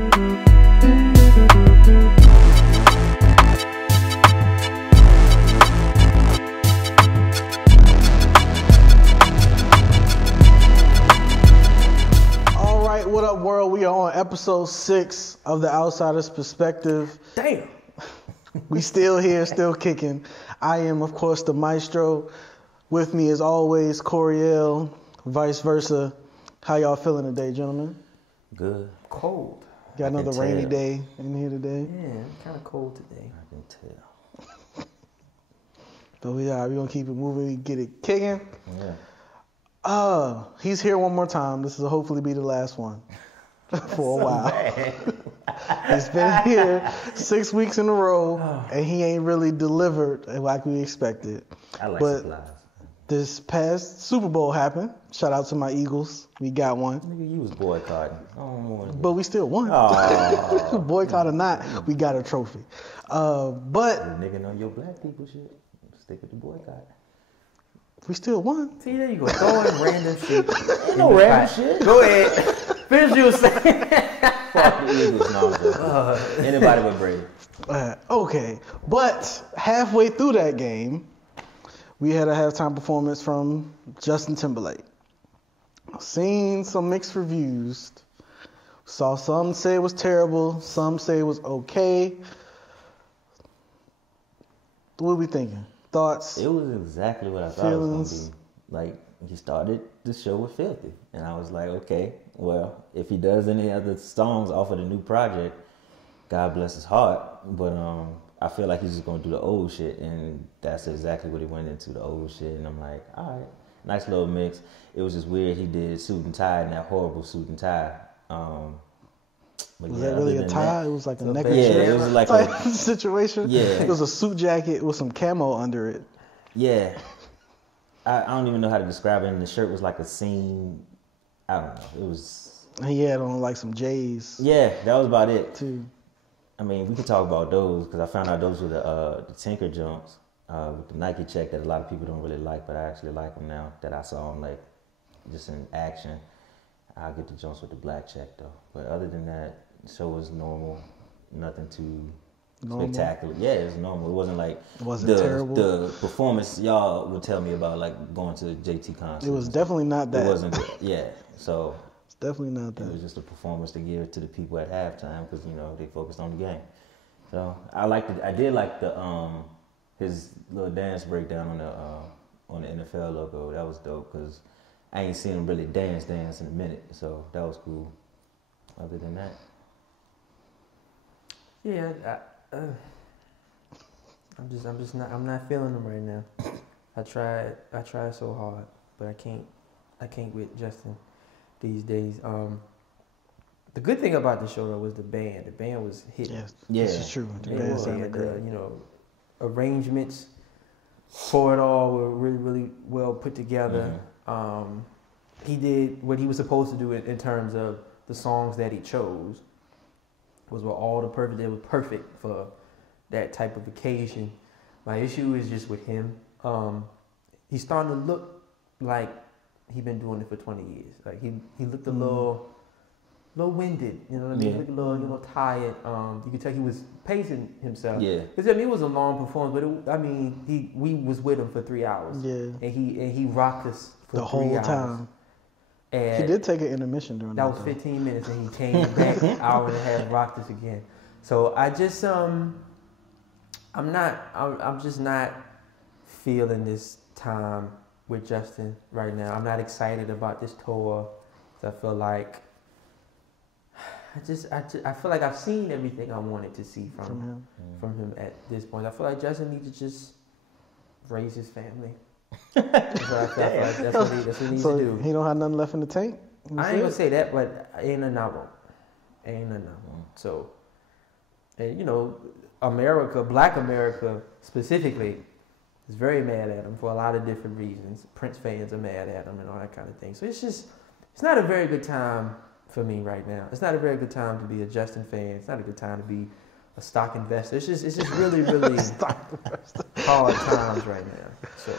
What up, world? We are on episode 6 of The Outsider's Perspective. Damn. We still here, still kicking. I am, of course, the Mystro. With me, as always, Coriel, vice versa. How y'all feeling today, gentlemen? Good. Cold. Got another rainy day in here today. Yeah, kind of cold today. I can tell. But we're going to keep it moving, get it kicking. Yeah. He's here one more time. This will hopefully be the last one for a while. He's been here 6 weeks in a row, and he ain't really delivered like we expected. I like but supplies. This past Super Bowl happened. Shout out to my Eagles. We got one. Nigga, you was boycotting. But we still won. Oh. Boycott or not, we got a trophy. But nigga know your black people shit. Stick with the boycott. We still won. See, there you go. Throwing random shit. Ain't no random shit. Go ahead. Finish you saying. Fuck the Eagles. No, anybody but Brady. Okay. But halfway through that game, we had a halftime performance from Justin Timberlake. Seen some mixed reviews. Saw some say it was terrible. Some say it was okay. What are we thinking? Thoughts? It was exactly what I thought it was going to be. Like, he started the show with Filthy. And I was like, okay, well, if he does any other songs off of the new project, God bless his heart. But I feel like he's just going to do the old shit. And that's exactly what he went into, the old shit. And I'm like, all right, nice little mix. It was just weird. He did Suit and Tie and that horrible Suit and Tie. Was that really a tie? It was like a necklace. Yeah, it was like a situation. Yeah. It was a suit jacket with some camo under it. Yeah. I don't even know how to describe it. And the shirt was like a seam. I don't know. It was... He had on like some J's. Yeah, that was about it. Too. I mean, we could talk about those because I found out those were the Tinker jumps with the Nike check that a lot of people don't really like, but I actually like them now that I saw them like just in action. I'll get the jumps with the black check though. But other than that, the show was normal, nothing too spectacular. Yeah, it was normal. It wasn't like terrible. The performance y'all would tell me about, like going to JT concert. It was definitely not that. It wasn't. Yeah, so it's definitely not that. It was just a performance to give to the people at halftime because they focused on the game. So I liked it. I did like the his little dance breakdown on the NFL logo. That was dope because I ain't seen him really dance in a minute, so that was cool. Other than that, yeah, I'm not feeling him right now. I tried so hard, but I can't with Justin these days. The good thing about the show though was the band. The band was hitting. Yes, yeah, this is true. The band sounded great. Arrangements for it all were really, really well put together. Mm-hmm. He did what he was supposed to do in terms of the songs that he chose. Was all the perfect. They were perfect for that type of occasion. My issue is just with him. He's starting to look like he's been doing it for 20 years. Like he looked a little winded. You know what I mean? Yeah. He looked a little tired. You could tell he was pacing himself. Yeah. Because it was a long performance, but we was with him for 3 hours. Yeah. And he rocked us for the whole 3 hours. time. And he did take an intermission during that. That was 15 minutes, and he came back an hour and a half, rocked us again. So I just I'm just not feeling this time with Justin right now. I'm not excited about this tour. I feel like I feel like I've seen everything I wanted to see from him at this point. I feel like Justin needs to just raise his family. That's what he needs to do. He don't have nothing left in the tank? I ain't gonna say that, but ain't nothing I want. So, and America, Black America specifically, is very mad at him for a lot of different reasons. Prince fans are mad at him and all that kind of thing. So it's not a very good time for me right now. It's not a very good time to be a Justin fan. It's not a good time to be a stock investor. It's just really, really hard times right now. So.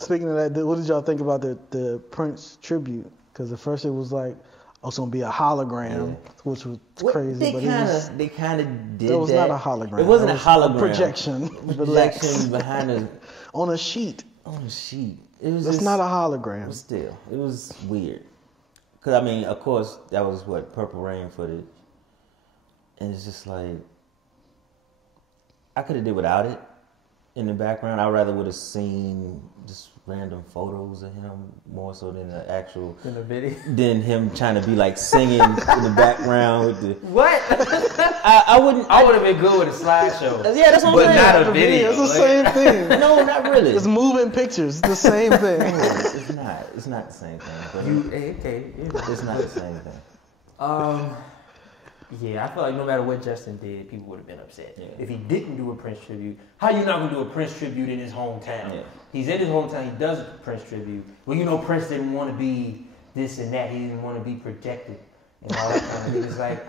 Speaking of that, what did y'all think about the Prince tribute? Because at first it was like, oh, it's gonna be a hologram, which was crazy. They but kind of did that. Was not a hologram. It wasn't a hologram. A projection. Projection behind a on a sheet. On a sheet. It was. It's not a hologram. But still, it was weird. Cause I mean, of course, that was what Purple Rain footage, and it's just like I could have did without it in the background. I rather would have seen just random photos of him more so than the actual in the video. Than him trying to be like singing in the background with the what? I wouldn't. I would have been good with a slideshow. Yeah, that's what I'm saying. But not a video. It's the same thing. No, not really. It's moving pictures. It's the same thing. It's not. It's not the same thing. Okay. It's not the same thing. Yeah, I feel like no matter what Justin did, people would have been upset. Yeah. If he didn't do a Prince tribute, how you not gonna do a Prince tribute in his hometown? Yeah. He's in his hometown, he does a Prince tribute. Well, you know Prince didn't want to be this and that, he didn't want to be projected and all that kind of thing. It's like,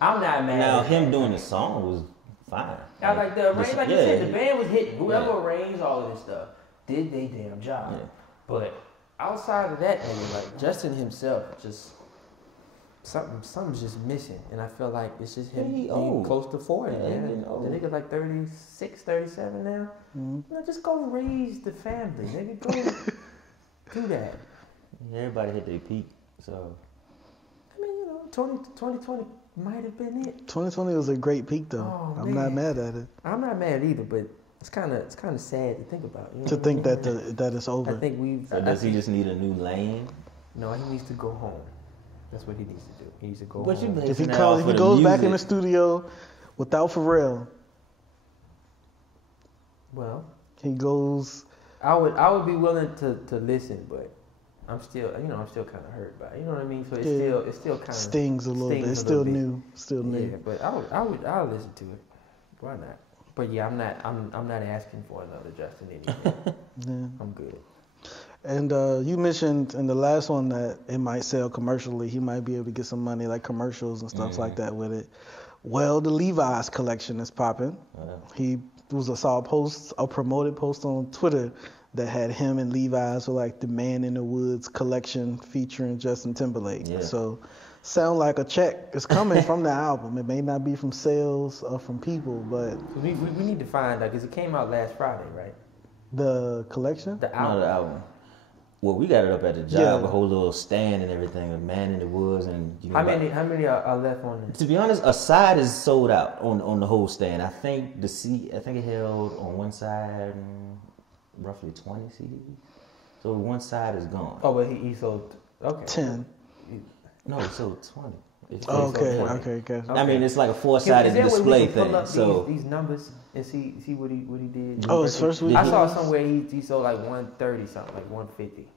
I'm not mad. Now, him doing the song was fine. I like the arrange, like you said, the band was hitting. Whoever arranged all of this stuff did their damn job. Yeah. But outside of that, like Justin himself just... Something's just missing, and I feel like it's just him being close to 40. Yeah, the nigga like 36, 37 now. Mm-hmm. You know, just go raise the family, nigga. Go do that. Everybody hit their peak, so. I mean, you know, 2020 might have been it. 2020 was a great peak, though. Oh, I'm not mad at it. I'm not mad either, but it's kind of sad to think about. You know to think that that it's over. I think we've. So does he just need a new lane? No, he needs to go home. That's what he needs to do. He needs to go home. If he goes back in the studio without Pharrell, well, he goes. I would be willing to listen, but I'm still kind of hurt by it. You know what I mean? So it's still kind of stings a little bit. It's still new, Yeah, but I'll listen to it. Why not? But yeah, I'm not asking for another Justin anything. Yeah. I'm good. And you mentioned in the last one that it might sell commercially. He might be able to get some money, like commercials and stuff like that with it. Well, the Levi's collection is popping. He saw a promoted post on Twitter that had him and Levi's for like the Man in the Woods collection featuring Justin Timberlake. Yeah. So, sound like a check is coming from the album. It may not be from sales or from people, but we need to find out because it came out last Friday, right? The collection? The album. No, the album. Well, we got it up at the job, a whole little stand and everything, a Man in the Woods, and how many are left on there? To be honest, a side is sold out on the whole stand. I think it held on one side roughly 20 CDs. So one side is gone. Oh, but he sold 10. No, he sold 20. Okay. I mean, it's like a 4-sided display thing. So these numbers and see what he did. Oh, his first week. I saw somewhere he sold like 130 something, like 150.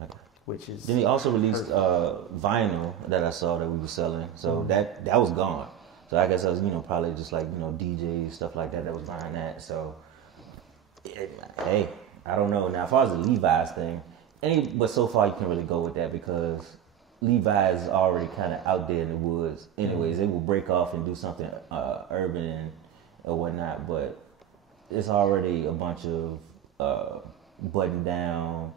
Okay. Which is. Then he also released vinyl that I saw that we were selling. So that was gone. So I guess I was probably just like DJs, stuff like that was buying that. So hey, I don't know. Now as far as the Levi's thing, but so far you can't really go with that because Levi's is already kind of out there in the woods. Anyways, they will break off and do something urban or whatnot, but it's already a bunch of button down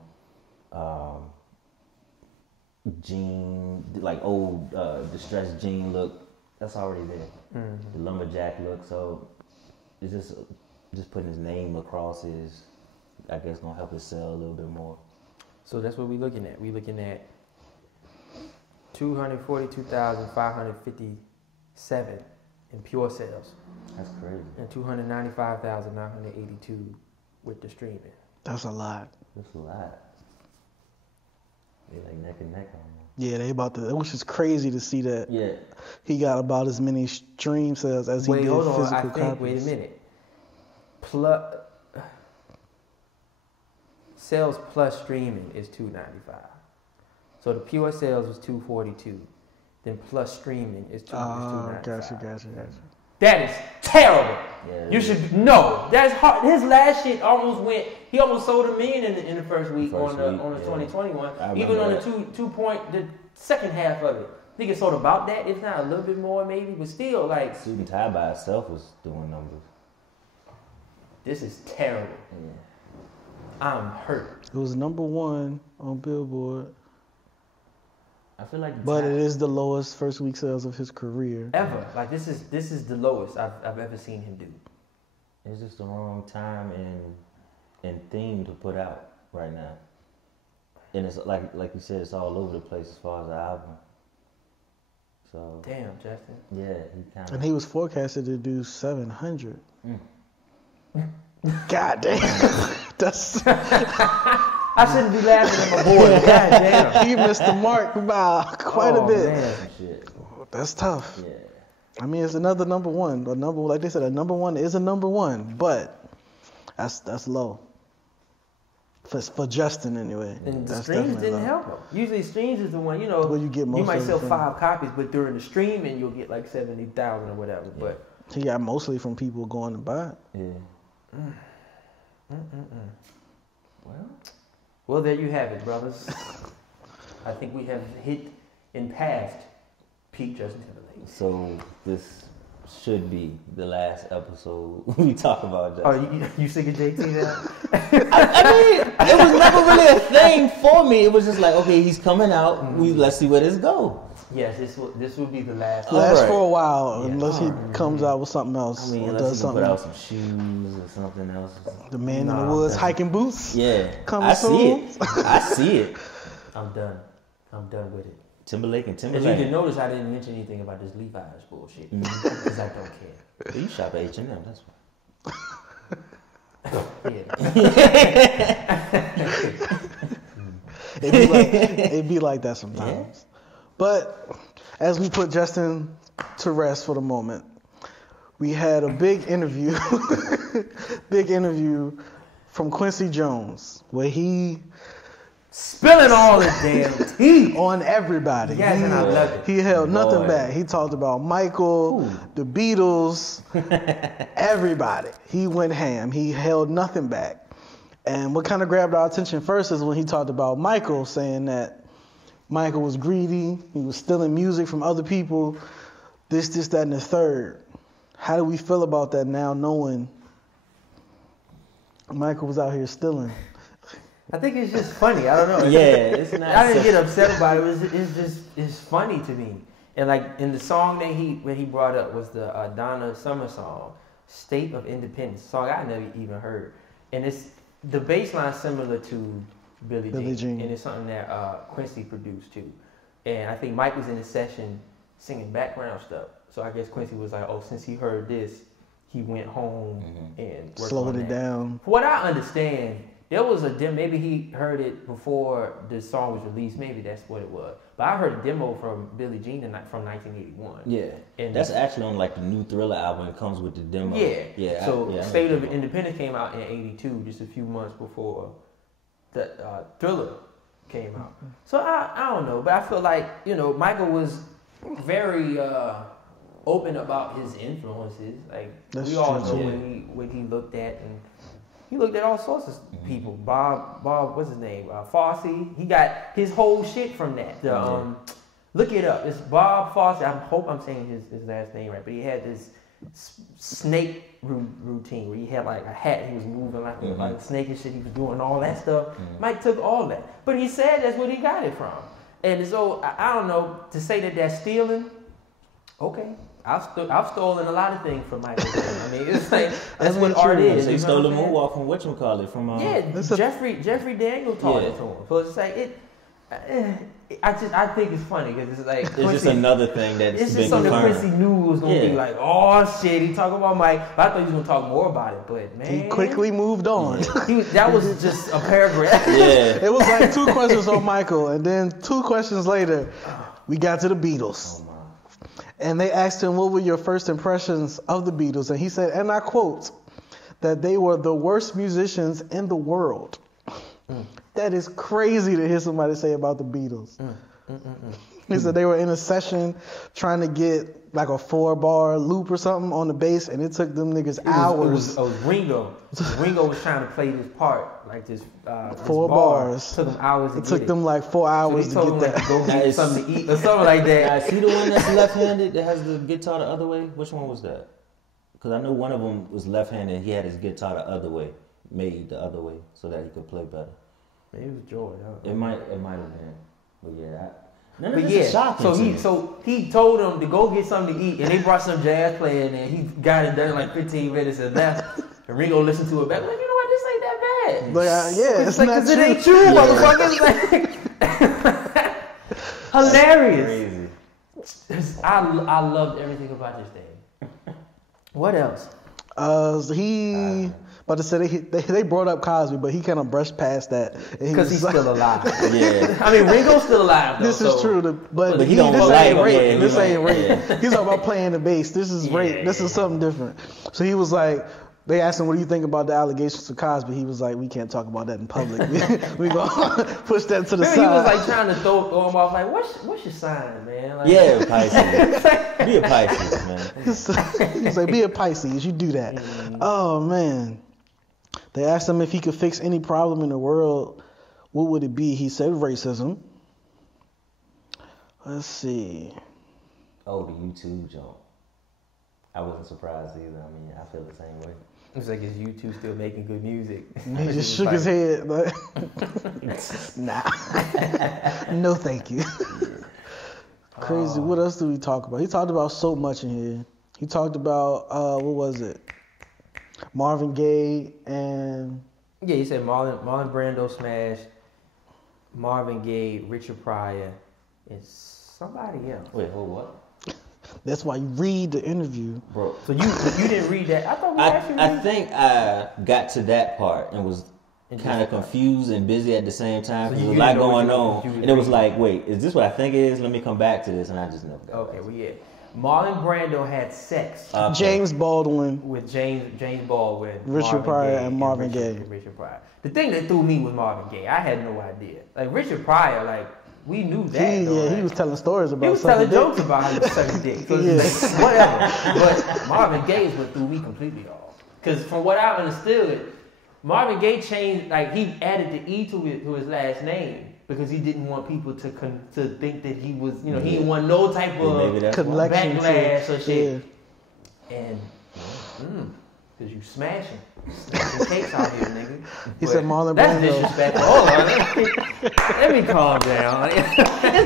jean, like old distressed jean look. That's already there. The lumberjack look. So it's just putting his name across is, I guess, gonna help it sell a little bit more. So that's what we're looking at. We're looking at 242,557 in pure sales. That's crazy. And 295,982 with the streaming. That's a lot. That's a lot. They like neck and neck on them. Yeah, they about to, which is crazy to see that. Yeah. He got about as many stream sales as he did physical copies. Wait a minute. Sales plus streaming is 295. So the pure sales was 242. Then plus streaming is 295. Gotcha. That is terrible. Yeah, you should know. That's hard. His last shit almost went. He almost sold $1 million in the first week on the 2021. Even on the the second half of it, I think it sold about that. If not a little bit more, maybe. But still, like Suit and Tie by itself was doing numbers. This is terrible. Yeah. I'm hurt. It was number 1 on Billboard. I feel like, but it is the lowest first week sales of his career ever. Like this is the lowest I've ever seen him do. it's just the wrong time and theme to put out right now. And it's like you said, it's all over the place as far as the album. So Damn, Justin. yeah, he kind of. and he was forecasted to do 700. God damn. That's I shouldn't be laughing at my boy. God damn. he missed the mark by quite a bit. Man. Shit. That's tough. Yeah. I mean, it's another number one. Like they said, a number one is a number one, but that's low. For Justin anyway. And the That's streams definitely didn't low. help him. Usually streams is the one, you know, Where you get most might sell everything. 5 copies, but during the stream and you'll get like 70,000 or whatever. Yeah. But He got mostly from people going to buy it. Yeah. well, there you have it, brothers. I think we have hit and passed peak Justin Timberlake. So this should be the last episode we talk about Justin. Oh, you sick of JT now? I mean, it was never really a thing for me. It was just like, okay, he's coming out. Let's see where this goes. Yes, this will be the last. Last Alright. for a while, Yeah. unless he comes out with something else I mean, or unless does he can something. put out some shoes or something else. The man in the Nah, woods that's- hiking boots. Yeah, Coming I see soon. it. I see it. I'm done. I'm done with it. Timberlake and As you Timberlake. can notice, I didn't mention anything about this Levi's bullshit because I don't care. You shop at H&M, that's why. Yeah. It'd be like that sometimes. But as we put Justin to rest for the moment, we had a big interview, from Quincy Jones, where he Spilling all the damn tea. on everybody. Yes, and I love it. He held nothing Boy. back. He talked about Michael, the Beatles, everybody. He went ham. He held nothing back. And what kind of grabbed our attention first is when he talked about Michael, saying that Michael was greedy. He was stealing music from other people. This, that, and the third. How do we feel about that now, knowing Michael was out here stealing? I think it's just funny. I don't know. Yeah, it's not. I didn't get upset about it. It's funny to me. And like in the song that he brought up was the Donna Summer song, "State of Independence," song I never even heard. And it's the bass line similar to Billie Jean, and it's something that Quincy produced too. And I think Mike was in the session singing background stuff. So I guess Quincy was like, oh, since he heard this, he went home and worked Slowed on it that. down. From what I understand, there was a demo. Maybe he heard it before the song was released. Maybe that's what it was. But I heard a demo from Billie Jean from 1981. Yeah, And that's actually on like the new Thriller album. It comes with the demo. Yeah. Yeah. So I State know of the demo. Independence came out in '82, just a few months before the Thriller came out. So I don't know, but I feel like Michael was very open about his influences. Like That's we all true, know too. what he looked at, and he looked at all sorts of people. Bob, what's his name? Fosse. He got his whole shit from that. Look it up. It's Bob Fosse. I hope I'm saying his last name right, but he had this snake routine where he had like a hat. He was moving like a snake and shit. He was doing all that stuff. Mike took all that, but he said that's what he got it from. And so I don't know to say that that's stealing. Okay, I've stolen a lot of things from Michael. I mean, it's like that's what art is. So he you know stole what the I'm saying? moonwalk from whatchamacallit from Yeah, Jeffrey Daniel taught it to him. So it's like I think it's funny because it's like It's just another thing that's it's been just something confirmed. Quincy knew was gonna be like, oh shit, he talking about Mike. But I thought he was gonna talk more about it. But man, He quickly moved on. that was just a paragraph. Yeah. It was like 2 questions on Michael, and then 2 questions later, we got to the Beatles. Oh, my. And they asked him, what were your first impressions of the Beatles? And he said, and I quote, that they were the worst musicians in the world. That is crazy to hear somebody say about the Beatles. He said they were in a session trying to get like a 4-bar loop or something on the bass, and it took them niggas hours. It was Ringo. Ringo was trying to play this part, like this 4 bars. Took him hours. It took them like 4 hours so to he told get him, like, that. to go get something to eat or something like that. See the one that's left-handed that has the guitar the other way? Which one was that? Because I know one of them was left-handed. He had his guitar the other way, made the other way, so that he could play better. Maybe it was George. It might have been, but yeah, But yeah, so he told them to go get something to eat, and they brought some jazz player in there. He got it done in like 15 minutes and left. And Ringo listened to it back. Like, you know what? This ain't that bad. But yeah, it's like, not cause true. it ain't true, motherfuckers. Hilarious. I loved everything about this day. What else? He about to say they brought up Cosby, but he kind of brushed past that because he's still alive. Yeah, I mean Ringo's still alive. Though, this is true, but he don't this like ain't rape. yeah, this ain't rape. Yeah. He's talking about playing the bass. This is rape. This is something different. So he was like. They asked him, what do you think about the allegations of Cosby? He was like, we can't talk about that in public. we gonna push that to the side. He was like trying to throw him off, like, what's your sign, man? Like, yeah, Pisces. Be a Pisces, man. He was like, be a Pisces. You do that. Oh, man. They asked him if he could fix any problem in the world. What would it be? He said racism. Let's see. Oh, the YouTube joke. I wasn't surprised either. I mean, I feel the same way. It's like, is YouTube still making good music? He just shook his head. But nah. No, thank you. Crazy. What else did we talk about? He talked about so much in here. He talked about, what was it? Marvin Gaye and... Yeah, he said Marlon Brando smashed Marvin Gaye, Richard Pryor, and somebody else. Wait, hold what? That's why you read the interview. Bro. So you didn't read that? I thought we actually I think I got to that part and was kind of confused and busy at the same time. So there was a lot going on. And it was like, wait, is this what I think it is? Let me come back to this. And I just never got Okay, well, yeah. Marlon Brando had sex. James Baldwin. With James Baldwin. Richard Pryor and Marvin Gaye. Richard Pryor. The thing that threw me was Marvin Gaye. I had no idea. Like, Richard Pryor, like, we knew that. He was telling stories about. He was telling jokes about him sucking dick. So it's like, whatever. But Marvin Gaye is what threw me completely off. Because from what I understood, Marvin Gaye changed, like he added the E to his last name because he didn't want people to think that he was, he didn't want no type of backlash or shit. Yeah. And because you smashing cakes out here, nigga. He said Marlon Brando. That's disrespectful. Hold on. Let me calm down. It's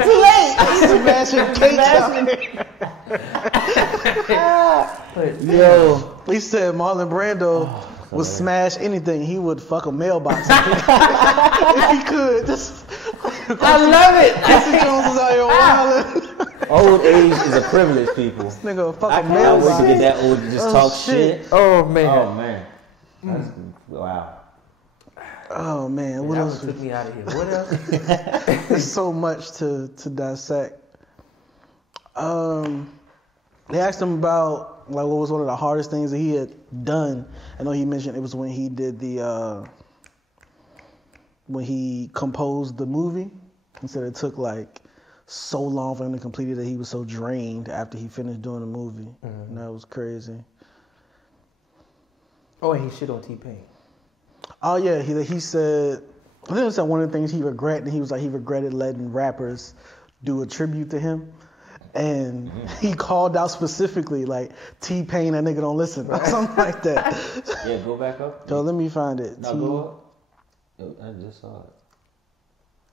too late. He's smashing cakes out. Yo, he said Marlon Brando would smash anything. He would fuck a mailbox if he could. I love it. Quincy Jones is out here wilding. Old age is a privilege, people. This nigga fuck I a mailbox. can't wait to get that old to just talk shit. Oh man. Oh man. That's, wow. Oh man, what else? Took me out of here. What else? There's so much to dissect. They asked him about like what was one of the hardest things that he had done. I know he mentioned it was when he did when he composed the movie. He said it took like so long for him to complete it that he was so drained after he finished doing the movie. And that was crazy. Oh, and he shit on T-Pain. Oh yeah, he said. I think that's one of the things he regretted. He was like he regretted letting rappers do a tribute to him, and he called out specifically like T-Pain, that nigga don't listen or something like that. Yeah, go back up. So let me find it. No, go up. I just saw it.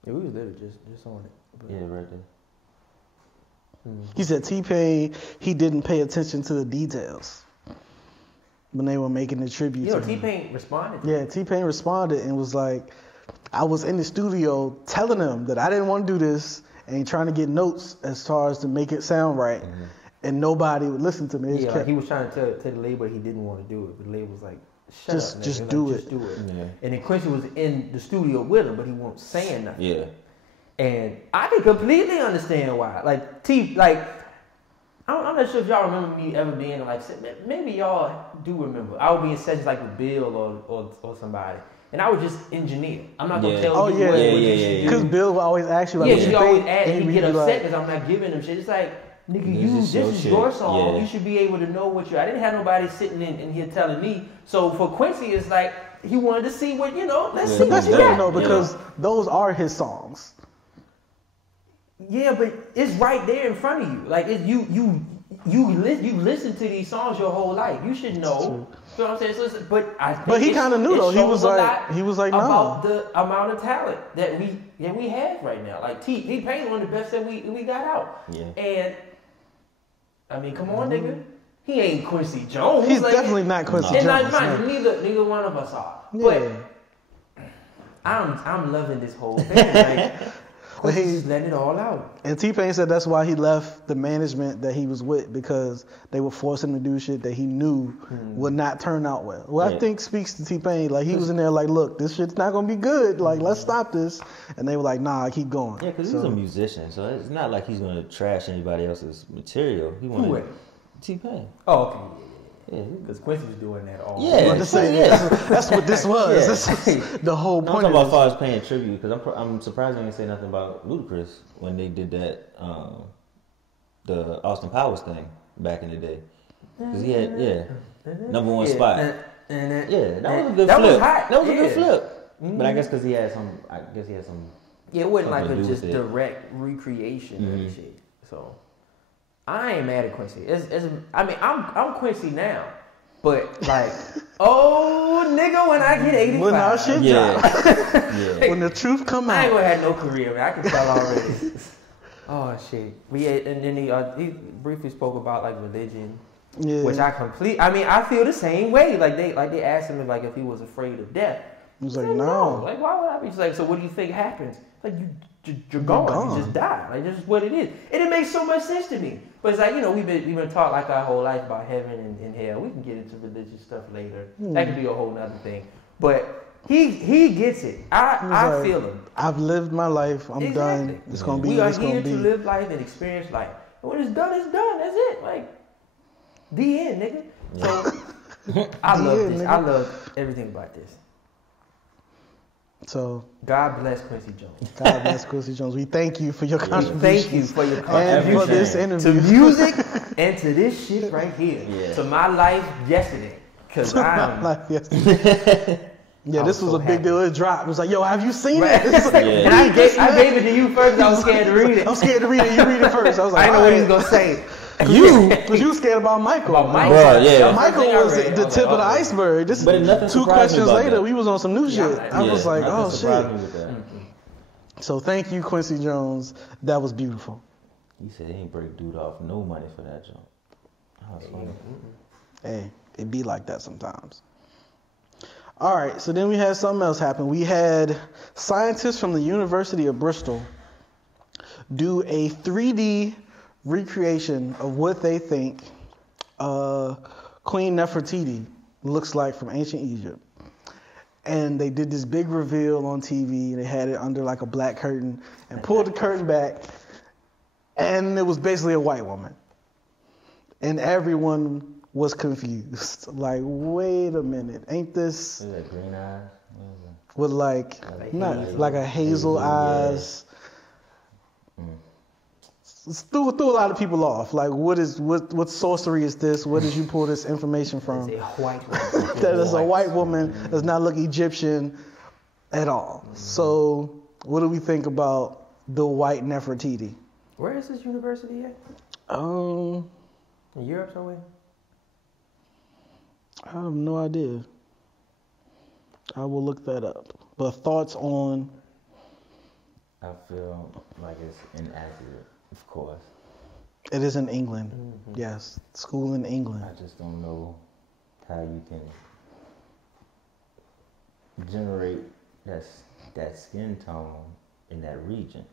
Yeah, we was literally just on it. But... Yeah, right there. He said T-Pain, he didn't pay attention to the details when they were making the tribute to him. T-Pain responded. Yeah, T-Pain responded and was like, I was in the studio telling him that I didn't want to do this and trying to get notes as far as to make it sound right. And nobody would listen to me. He was trying to tell the label he didn't want to do it. But the label was like, just do it. Just do it. Yeah. And then Quincy was in the studio with him, but he wasn't saying nothing. Yeah. And I can completely understand why. I'm not sure if y'all remember me ever being like, maybe y'all do remember. I would be in sessions like with Bill or somebody, and I would just engineer. I'm not gonna tell you what you should do. Because Bill would always ask you like, he always ask, and he get upset because I'm not giving him shit. It's like, nigga, this is your song. Yeah. You should be able to know what I didn't have nobody sitting in here telling me. So for Quincy, it's like he wanted to see what let's see what you got. Because those are his songs. Yeah, but it's right there in front of you. Like you listen to these songs your whole life. You should know. You know what I'm saying? So but he kind of knew though. He was like, no. About the amount of talent that we have right now. Like T-Pain one of the best that we got out. Yeah. And I mean, come on, nigga. He ain't Quincy Jones. He's definitely not Quincy Jones. And neither one of us are. Yeah. But I'm loving this whole thing. Like, he's letting it all out. And T-Pain said that's why he left the management that he was with, because they were forcing him to do shit that he knew would not turn out well. Well, I think speaks to T-Pain. Like, he was in there like, look, this shit's not going to be good. Like, let's stop this. And they were like, nah, keep going. Yeah, because he's a musician, so it's not like he's going to trash anybody else's material. He wanted T-Pain. Oh, okay. Yeah, because Quincy was doing that all. Yeah, that's what this was. Yeah. This was the whole point. I'm talking about as far as paying tribute, because I'm surprised they didn't say nothing about Ludacris when they did that, the Austin Powers thing back in the day. Because he had number one spot. That was a good flip. That was a good flip. But I guess because he had some. Yeah, it wasn't like a just direct recreation of the shit. So. I ain't mad at Quincy. I'm Quincy now, but like, nigga, when I get 85, when our shit drop, when the truth come out, I ain't gonna have no career, man. I can tell already. Oh shit. And then he briefly spoke about like religion, which I feel the same way. Like they asked him if he was afraid of death. He was like, no. Like, why would I be? He's like, so what do you think happens? Like you're gone. You just die. Like, this is what it is. And it makes so much sense to me. But it's like, we've been taught like our whole life about heaven and hell. We can get into religious stuff later. That could be a whole nother thing. But he gets it. I feel him. I've lived my life. I'm done. It's gonna be. We are here to live life and experience life. And when it's done, it's done. That's it. Like, the end, nigga. So I love this. Nigga. I love everything about this. So God bless Quincy Jones. God bless Quincy Jones. We thank you for your contribution. Thank you for your contribution and for this interview. To music and to this shit right here. Yeah. To my life yesterday. Because this was a big deal. It dropped. It was like, yo, have you seen it? And I gave it to you first. I was scared to read it. I'm scared to read it. You read it first. I was like, I didn't know what he was gonna say. Because you scared about Michael. Michael was the tip of the iceberg. This is 2 questions later. We was on some new shit. I was like, oh shit. So thank you, Quincy Jones. That was beautiful. He said he ain't break dude off no money for that joint. That was funny. Hey, it be like that sometimes. All right, so then we had something else happen. We had scientists from the University of Bristol do a 3D recreation of what they think Queen Nefertiti looks like from ancient Egypt. And they did this big reveal on TV. They had it under like a black curtain and pulled the curtain back, and it was basically a white woman. And everyone was confused. Like, wait a minute, ain't this? Is that green eyes? With like a hazel eyes. Threw a lot of people off. Like, what sorcery is this? Where did you pull this information from? It's a white woman. That is a white woman. Does not look Egyptian at all. So, what do we think about the white Nefertiti? Where is this university at? In Europe somewhere? I have no idea. I will look that up. But thoughts on? I feel like it's inaccurate. Of course. It is in England. Mm-hmm. Yes. School in England. I just don't know how you can generate that skin tone in that region.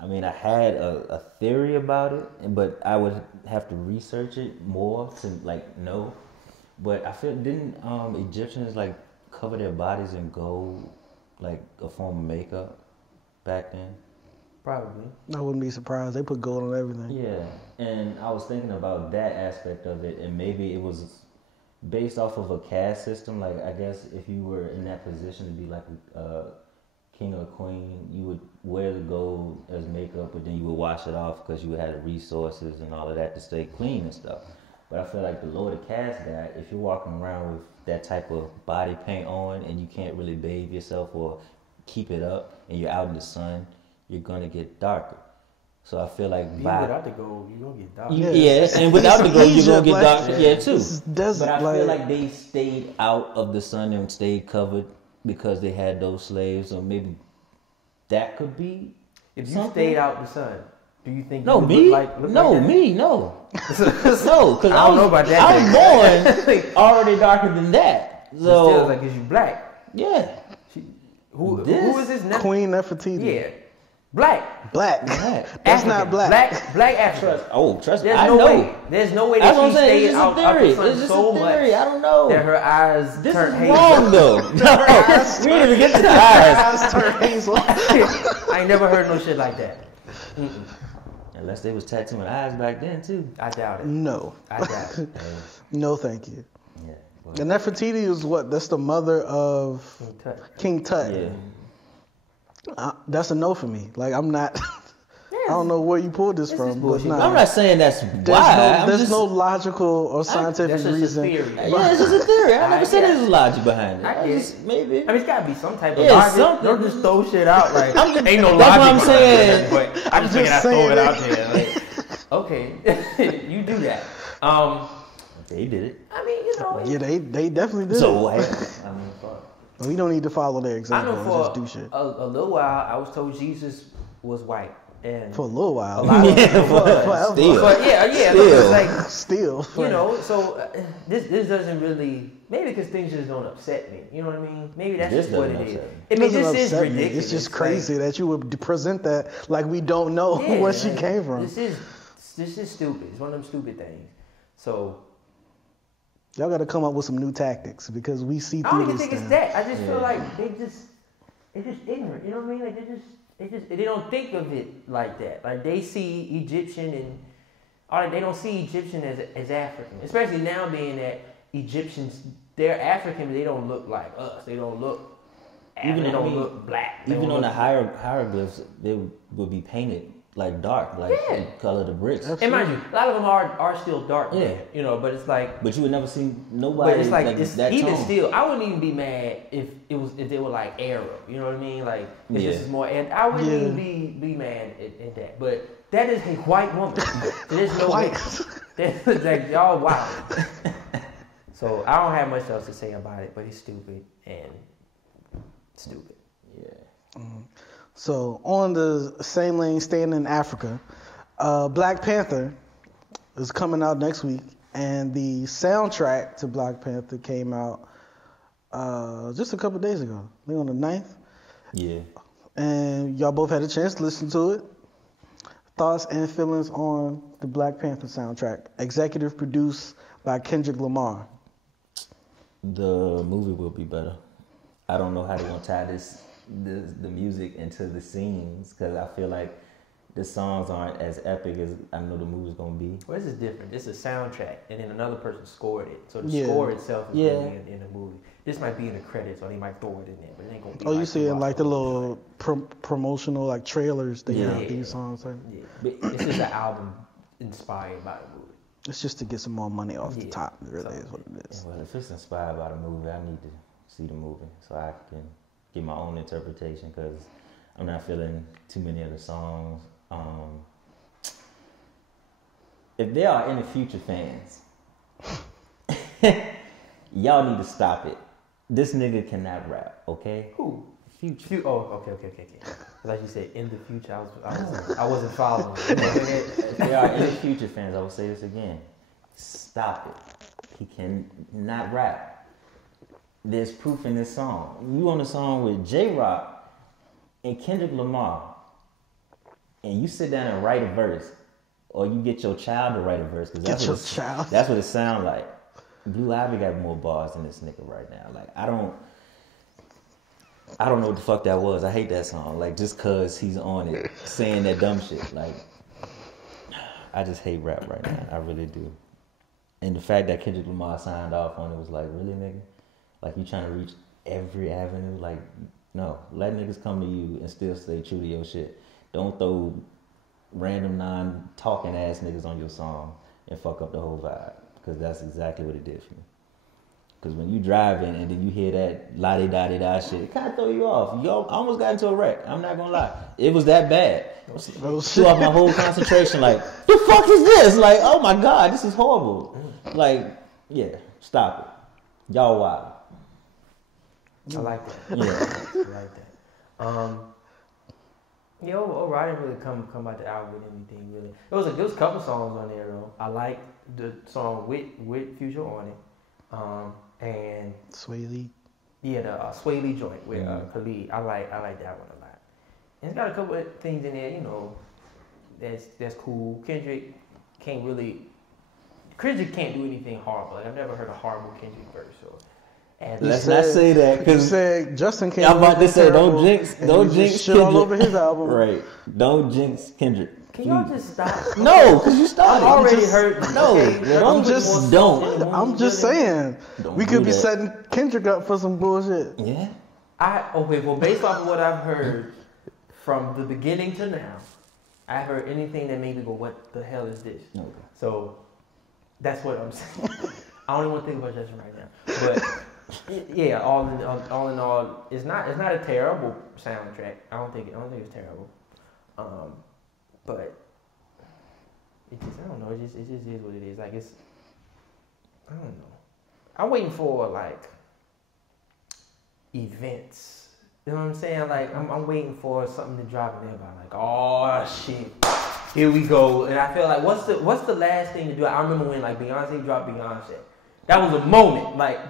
I mean, I had a theory about it, but I would have to research it more to know. But I feel, didn't Egyptians cover their bodies in gold, like a form of makeup back then? Probably. I wouldn't be surprised. They put gold on everything. Yeah, and I was thinking about that aspect of it, and maybe it was based off of a caste system. Like, I guess if you were in that position to be like a king or queen, you would wear the gold as makeup, but then you would wash it off because you had the resources and all of that to stay clean and stuff. But I feel like the lower the caste guy, if you're walking around with that type of body paint on and you can't really bathe yourself or keep it up, and you're out in the sun, you're gonna get darker. So I feel like without the gold, you're gonna get darker. Yeah, and without the gold, you're gonna get darker. Yeah, too. Desert, but I feel like they stayed out of the sun and stayed covered because they had those slaves, or maybe that could be. If you something. stayed out the sun, do you think? No, you me. look No, like that? me. No. No, because I don't know about that. I was born already darker than that. But So still, like, is you black? yeah. Who is this? Queen Nefertiti. Yeah, black. Black. Black. That's not black. Black African. Trust me. There's I no know. way. There's no way That's that what I'm she saying. stayed It's just a out theory. the sun It's just so a theory. much I don't know. that her eyes This turned is hazel. wrong though. No, we didn't even get to the eyes. Eyes turn hazel. I ain't never heard no shit like that. Unless they was tattooing eyes back then too. I doubt it. No. I doubt it. No, thank you. Yeah. And Nefertiti is what? That's the mother of King Tut. Yeah. That's a no for me. Like, I'm not. I don't know where you pulled this from, but bullshit. nah. I'm not saying that's why. There's no logical or scientific That's just a reason. theory. Yeah, it's just a theory. I never said get there's logic behind it. I I get just maybe. I mean, it's gotta be some type of Yeah, logic. something. Don't just throw shit out like ain't no That's logic. what I'm behind saying. it, but I'm just figuring I throw it out there. Like, okay, you do that. They did it. I mean, you know. Yeah, they definitely did. So it. I mean, fuck. We don't need to follow their I example. know Just for do shit. a little while, I was told Jesus was white, and For a little while. Yeah, still. but yeah, Still. it's like Still. you know. So this doesn't really maybe because things just don't upset me. You know what I mean? Maybe that's This just what it doesn't is. upset me. I mean, doesn't this is upset me. ridiculous. It's just Like, crazy that you would present that like we don't know yeah, where she like, came from. This is stupid. It's one of them stupid things. So Y'all got to come up with some new tactics because we see I through don't even this think it's thing. that. I just feel like they're just ignorant. You know what I mean? Like they don't think of it like that. Like they see Egyptian and they don't see Egyptian as African. Especially now being that Egyptians, they're African, but they don't look like us. They don't look African. They don't look black. They Even don't on the look- hieroglyphs, they would be painted like dark, like the color of the bricks. And mind you, a lot of them are still dark. Yeah. You know, but it's like. But you would never see nobody But it's like it's that even tone. still. I wouldn't even be mad if they were like Arab. You know what I mean? Like if Yeah. this is more, and I wouldn't even be mad at that. But that is a white woman. There's no way. That's like y'all wild. So I don't have much else to say about it. But it's stupid and stupid. Yeah. So on the same lane, staying in Africa, Black Panther is coming out next week, and the soundtrack to Black Panther came out just a couple days ago. I think on the 9th. Yeah. And y'all both had a chance to listen to it. Thoughts and feelings on the Black Panther soundtrack, executive produced by Kendrick Lamar. The movie will be better. I don't know how they're gonna tie the music into the scenes because I feel like the songs aren't as epic as I know the movie's gonna be. Well, this is different. This is a soundtrack, and then another person scored it. So the Yeah. score itself is Yeah. gonna be in the movie. This might be in the credits, or they might throw it in there, but it ain't gonna be. Oh, you like see it like the throughout. little promotional like trailers they Yeah. have these songs. Like. Yeah, but it's just an album inspired by the movie. It's just to get some more money off the Yeah. top. It really So, is what it is. Well, if it's inspired by the movie, I need to see the movie so I can get my own interpretation because I'm not feeling too many of the songs. If there are any Future fans, y'all need to stop it. This nigga cannot rap, okay? Who? Future. Oh, okay. Like you said, in the future, I wasn't following. If there are any Future fans, I will say this again. Stop it. He cannot rap. There's proof in this song. You on a song with J-Rock and Kendrick Lamar, and you sit down and write a verse, or you get your child to write a verse, because that's what it sounds like. Blue Ivy got more bars than this nigga right now. Like I don't know what the fuck that was. I hate that song. Like just cause he's on it saying that dumb shit. Like I just hate rap right now. I really do. And the fact that Kendrick Lamar signed off on it was like, really, nigga? Like you trying to reach every avenue? Like no, let niggas come to you and still stay true to your shit. Don't throw random non-talking ass niggas on your song and fuck up the whole vibe. Because that's exactly what it did for me. Because when you driving and then you hear that la-di-da-di-da shit, it kind of throw you off. I almost got into a wreck. I'm not going to lie. It was that bad. Threw off my whole concentration. Like, the fuck is this? Like, oh my God, this is horrible. Like, yeah, stop it. Y'all wild. I like that. Yeah. I like that. Overall, I didn't really come out the album with anything really. There was a couple songs on there though. I liked the song with Future on it, and Sway Lee. Yeah, the Sway Lee joint with Khalid. I like that one a lot. And it's got a couple of things in there, that's cool. Kendrick can't do anything horrible. Like I've never heard a horrible Kendrick verse. So let's not say that because you said Justin can't. I'm about to say don't jinx shit Kendrick all over his album. Right? Don't jinx Kendrick. Can y'all just stop? No, because you started. I've already heard. No, I'm just saying we could be setting Kendrick up for some bullshit. Yeah. Well, based off of what I've heard from the beginning to now, I heard anything that made me go, "What the hell is this?" Okay. So that's what I'm saying. I don't even want to think about Justin right now, but. Yeah, all in all, it's not a terrible soundtrack. I don't think it's terrible. But it just I don't know. It just is what it is. Like it's I don't know. I'm waiting for like events. You know what I'm saying? Like I'm waiting for something to drop and everybody like, oh shit, here we go. And I feel like what's the last thing to do? I remember when like Beyonce dropped Beyonce. That was a moment. Like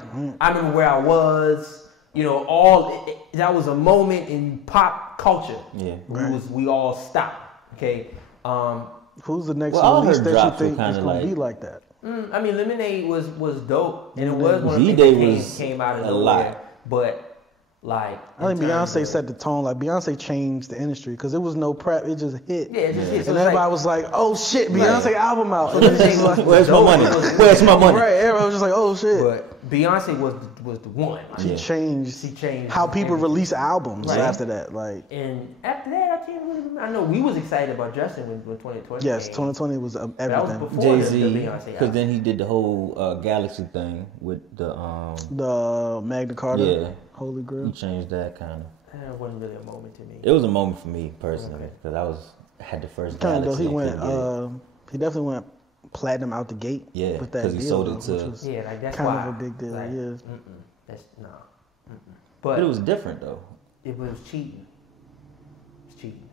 I remember where I was. That was a moment in pop culture. Yeah, we all stopped. Okay. Who's the next release that you think is gonna be like that? I mean, Lemonade was dope, and it was one of the things that came out of nowhere. But like, I think Beyonce set the tone. Like Beyonce changed the industry because it was no prep; it just hit. Yeah, it just hit. And everybody was like, "Oh shit, Beyonce album out!" And it's just like, where's my money? Where's my money? Right, everybody was just like, "Oh shit." But Beyonce was the one. She changed how people release albums after that. Like, and after that, I can't really remember. I know we was excited about Justin when 2020. Yes, 2020 was everything. That was before Jay-Z, the Beyonce because then he did the whole Galaxy thing with the Magna Carta. Yeah. Holy Grail. He changed that kind of. That wasn't really a moment to me. It was a moment for me personally because had the first Galaxy. He definitely went platinum out the gate. Yeah, with that because he sold it to. Like that's kind why. of a big deal. Like, yeah. That's no. But it was different though. It was cheating. It's cheating.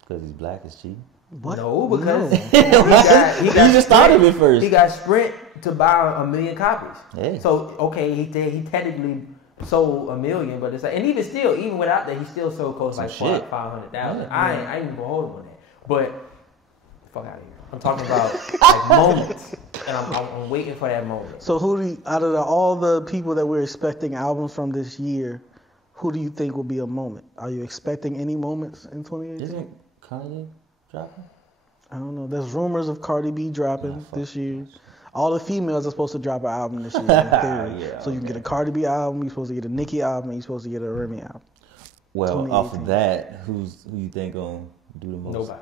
Because he's black, it's cheating. What? No, because he just started it first. He got Sprint to buy 1 million copies. Yeah. So okay, he technically sold 1 million, but it's like, and even without that, he still sold close like 500,000. Yeah. I ain't even gonna hold him on that. But fuck out of here. I'm talking about like moments, and I'm waiting for that moment. So out of all the people that we're expecting albums from this year, who do you think will be a moment? Are you expecting any moments in 2018? Isn't Kanye dropping? I don't know. There's rumors of Cardi B dropping this year. All the females are supposed to drop an album this year. In theory. So you can get a Cardi B album, you're supposed to get a Nicki album, and you're supposed to get a Remy album. Well, off of that, who you think gonna do the most?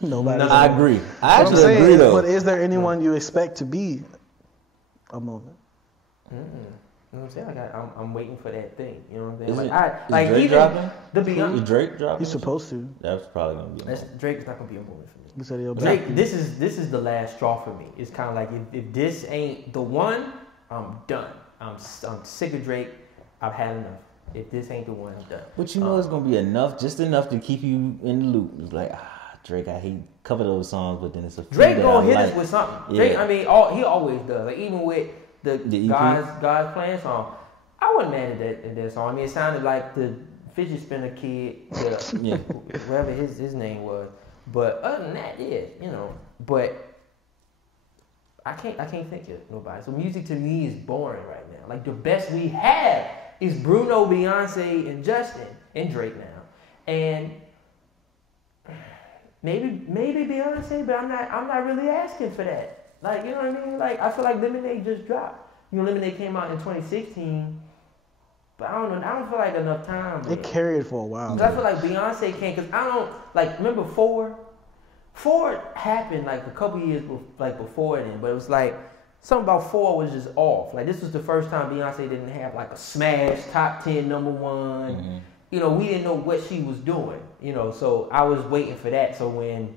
Nobody. I agree. I actually agree though. But is there anyone you expect to be a moment? You know what I'm saying? Like I'm waiting for that thing. You know what I'm saying? Is Drake dropping? The Beyonce. Is Drake dropping? He's supposed to. That's probably gonna be. Drake's not gonna be a moment for me. You said he'll be. Drake, this is the last straw for me. It's kind of like if this ain't the one, I'm done. I'm sick of Drake. I've had enough. If this ain't the one, I'm done. But it's gonna be just enough to keep you in the loop. It's like Drake, I hate cover those songs, but then it's a Drake gonna hit us with something. Drake, I mean, he always does. Like even with the God's Plan song, I wasn't mad at that song. I mean, it sounded like the fidget spinner kid, whatever his name was. But other than that, But I can't think of nobody. So music to me is boring right now. Like the best we have is Bruno, Beyonce, and Justin and Drake now, and maybe Beyonce, but I'm not really asking for that. Like, you know what I mean? Like, I feel like Lemonade just dropped. Lemonade came out in 2016, but I don't know. I don't feel like enough time. It carried for a while. Because I feel like Beyonce can't. Because I don't like. Remember Ford happened like a couple years before then, but it was like something about Ford was just off. Like this was the first time Beyonce didn't have like a smash top 10 number one. Mm-hmm. We didn't know what she was doing. So I was waiting for that. So when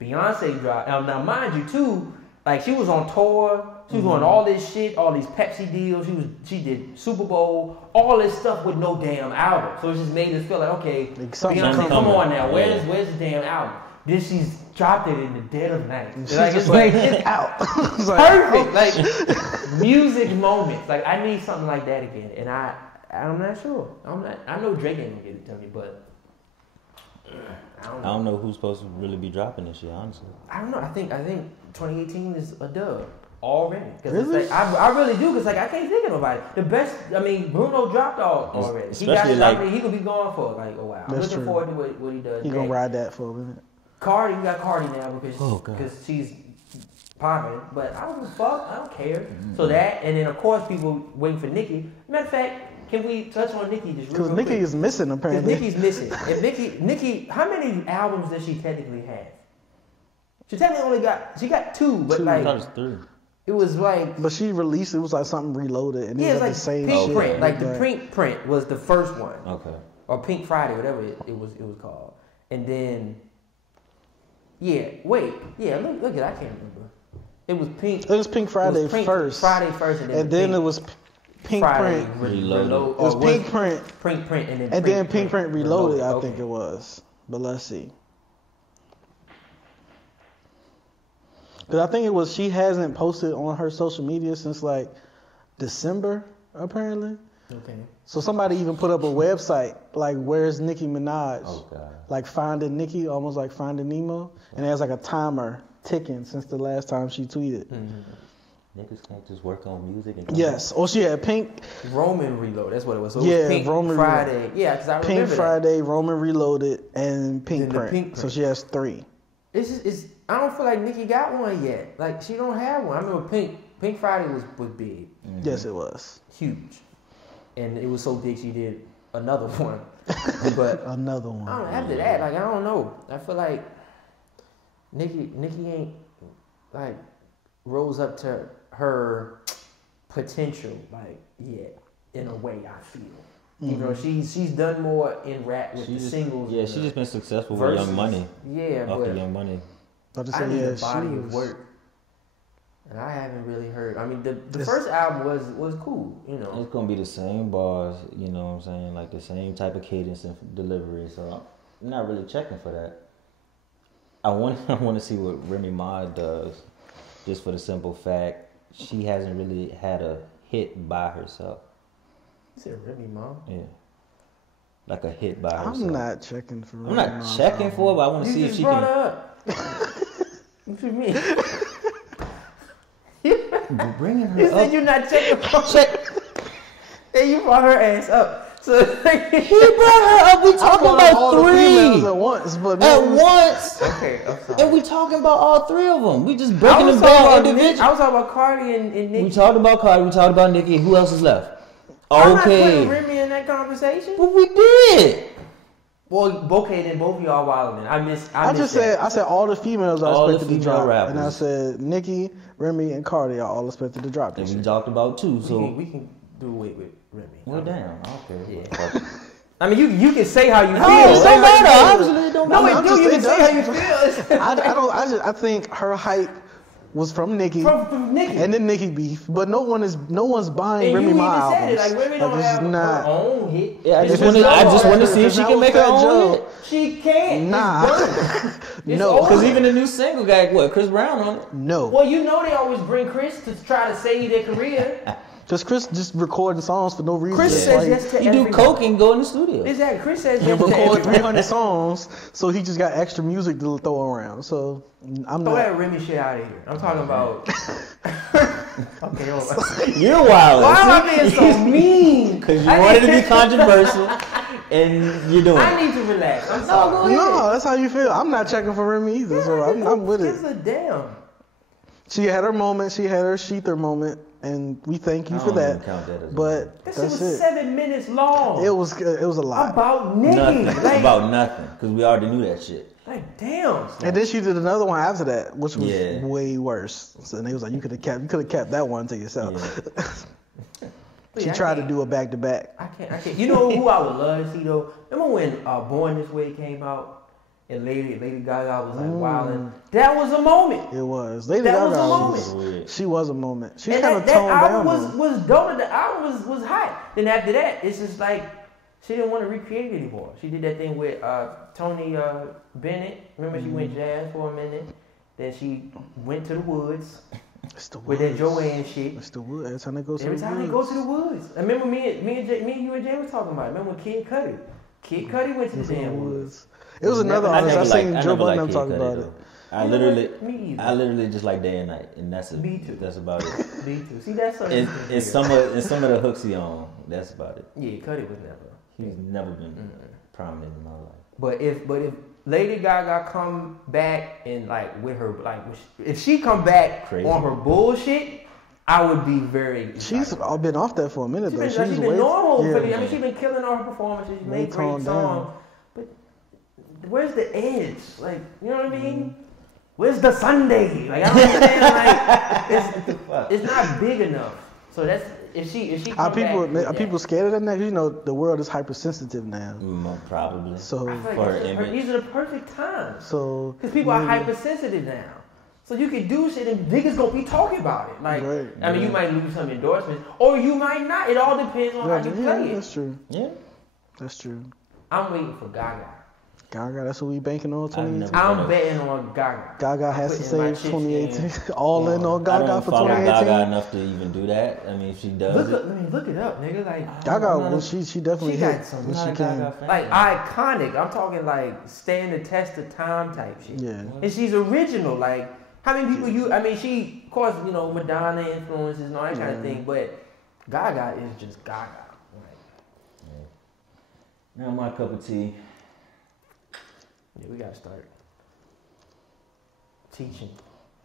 Beyonce dropped, now mind you too, Like she was on tour. She was doing all this shit, all these Pepsi deals. She did Super Bowl, all this stuff with no damn album. So it just made us feel like, okay, Beyonce, come on now, where's the damn album? Then she's dropped it in the dead of night. It's out. Perfect. Like music moments. Like I need something like that again. And I'm not sure. I know Drake ain't gonna get it to me, but I don't know who's supposed to really be dropping this year, honestly. I don't know. I think 2018 is a dub already. Really? It's like, I really do, because like I can't think of nobody. The best, I mean, Bruno dropped already. He got his album, he could be going for like a while. I'm looking forward to what he does. He gonna ride that for a minute. Cardi, we got Cardi now because she's popping, but I don't give a fuck. I don't care. Mm-hmm. So that, and then of course people waiting for Nicki. Matter of fact, can we touch on Nicki just real quick? Because Nicki is missing apparently. Nicki's missing. If Nicki, how many albums does she technically have? She technically she got two, but like I thought it was 3. It was like, but she released it was like something reloaded, and yeah, it was like the same Pink shit. Print, like the Pink Print was the first one, okay, or Pink Friday, whatever it was called, and then look at I can't remember. It was Pink. It was Pink Friday first. Friday first, and then it was Pink Friday Print Reloaded. It was Pink Print, and then Pink Print Reloaded. I think it was, but let's see. Because I think it was, she hasn't posted on her social media since like December, apparently. Okay. So somebody even put up a website, like, where's Nicki Minaj? Oh, God. Like Finding Nicki, almost like Finding Nemo. And it has like a timer ticking since the last time she tweeted. Mm-hmm. Niggas can't just work on music. Yes. Or she had Pink. Roman Reload, that's what it was. So it was was Pink Roman Friday. Reloaded. Yeah, because I remember Pink Friday, Roman Reloaded, and Pink Print. Pink Print. So she has 3. I don't feel like Nicki got one yet. Like, she don't have one. I remember Pink Friday was big. Mm-hmm. Yes, it was. Huge. And it was so big she did another one. But another one. I don't know, after that, like, I don't know. I feel like Nicki ain't, like, rose up to her potential, like, yet, in a way, I feel. Mm-hmm. You know, she's done more in rap with the singles. Yeah, she's just been successful with Young Money. Yeah, off the Young Money. I need a body of work, and I haven't really heard. I mean, the first album was cool. You know, it's gonna be the same bars. You know what I'm saying? Like the same type of cadence and delivery. So I'm not really checking for that. I want to see what Remy Ma does, just for the simple fact she hasn't really had a hit by herself. You said Remy Ma? Yeah. Like a hit by herself. I'm not checking for Remy Ma. I'm not checking for it, but I want to see if she can. Her up. What you mean? Bringing her you up. said you're not checking for her. And you brought her ass up. So he brought her up. We talking about all 3 the females at once, but once. Okay, I'm sorry. And we talking about all 3 of them. We just breaking them down individually. I was talking about Cardi and Nicki. We talked about Cardi. We talked about Nicki. Who else is left? I'm not putting Remy in that conversation. But we did. Well, okay, then both of y'all wildin'. I said all the females are expected to drop, rappers. and I said Nicki, Remy, and Cardi are all expected to drop. And we talked about 2, so we can do away with Remy. Well, damn. Okay. Yeah. I mean, you can say how you feel. No, it don't matter. Obviously, it don't matter. No, you can say how you feel. I think her hype was from Nicki. From Nicki. And then Nicki beef, but no one's buying and Remy Ma albums. albums. It. Like Remy don't have her own hit. Yeah, I just want to see if she can make her own hit. She can't. Nah. No, because even the new single got Chris Brown on it. No. Well, you know they always bring Chris to try to save their career. Just Chris just recording songs for no reason. Chris says yes to everything. He do coke and go in the studio. Exactly. Chris says yes to record 300 songs, so he just got extra music to throw around. So I'm throw not. that Remy shit out of here. I'm talking about. Okay, you're wild. Why am I being so mean? Because you wanted to be controversial, and you're doing. I need to relax. I'm sorry. No, that's how you feel. I'm not checking for Remy either, so I'm with it. Gives a damn. She had her moment. She had her Sheether moment. And we thank you for that. But that shit was 7 minutes long. It was a lot. About Nicki. Nothing. About nothing. Because we already knew that shit. Like, damn. And then she did another one after that, which was way worse. So they was like, you could have kept that one to yourself. Yeah. She tried to do a back to back. I can't. You know who I would love to see though? Remember when Born This Way came out? and Lady Gaga was like wilding. That was a moment. It was. Lady That Gaga was a moment. She was a moment. She And kind of that toned album down. was dope. The album was hot. Then after that, it's just like she didn't want to recreate it anymore. She did that thing with Tony Bennett. Remember, she went jazz for a minute. Then she went to the woods. With that Joanne shit. It's the woods. Every time they go to Every the time woods. they go to the woods. I remember me and you and Jay was talking about it. Remember when Kid Cudi went to the damn woods. It was another artist. I seen Joe Budden talk about it. I literally just like Day and Night, and that's it. Me too. That's about it. Me too. See, that's something. And some of the hooks he on, that's about it. Yeah, Cudi was never. He's never been prominent in my life. But if Lady Gaga come back and like with her like if she come back Crazy. on her bullshit, I would be very. She's been off that for a minute though. She's been normal. For I mean, she's been killing all her performances. She made great songs. But where's the edge? Like, you know what I mean? Where's the Sunday? Like, I don't understand. Like, it's not big enough. So that's if she are people scared of that now? You know, the world is hypersensitive now. Probably. So these are the perfect times. So because people are hypersensitive now. So you can do shit and niggas gonna be talking about it. Like, I mean, you might lose some endorsements, or you might not. It all depends on how you play it. That's true. Yeah, that's true. I'm waiting for Gaga. Gaga, that's what we banking on 2018. I'm betting on Gaga. Gaga has to save 2018. All in on I Gaga don't for follow 2018. Gaga enough to even do that. I mean, if she does look it up, nigga. Like Gaga, well, she definitely hit when she came. Like iconic. I'm talking like stand the test of time type shit. Yeah. And she's original. Like how many people I mean, she of course Madonna influences and all that kind of thing, but Gaga is just Gaga. Now my cup of tea. Yeah, we gotta start teaching.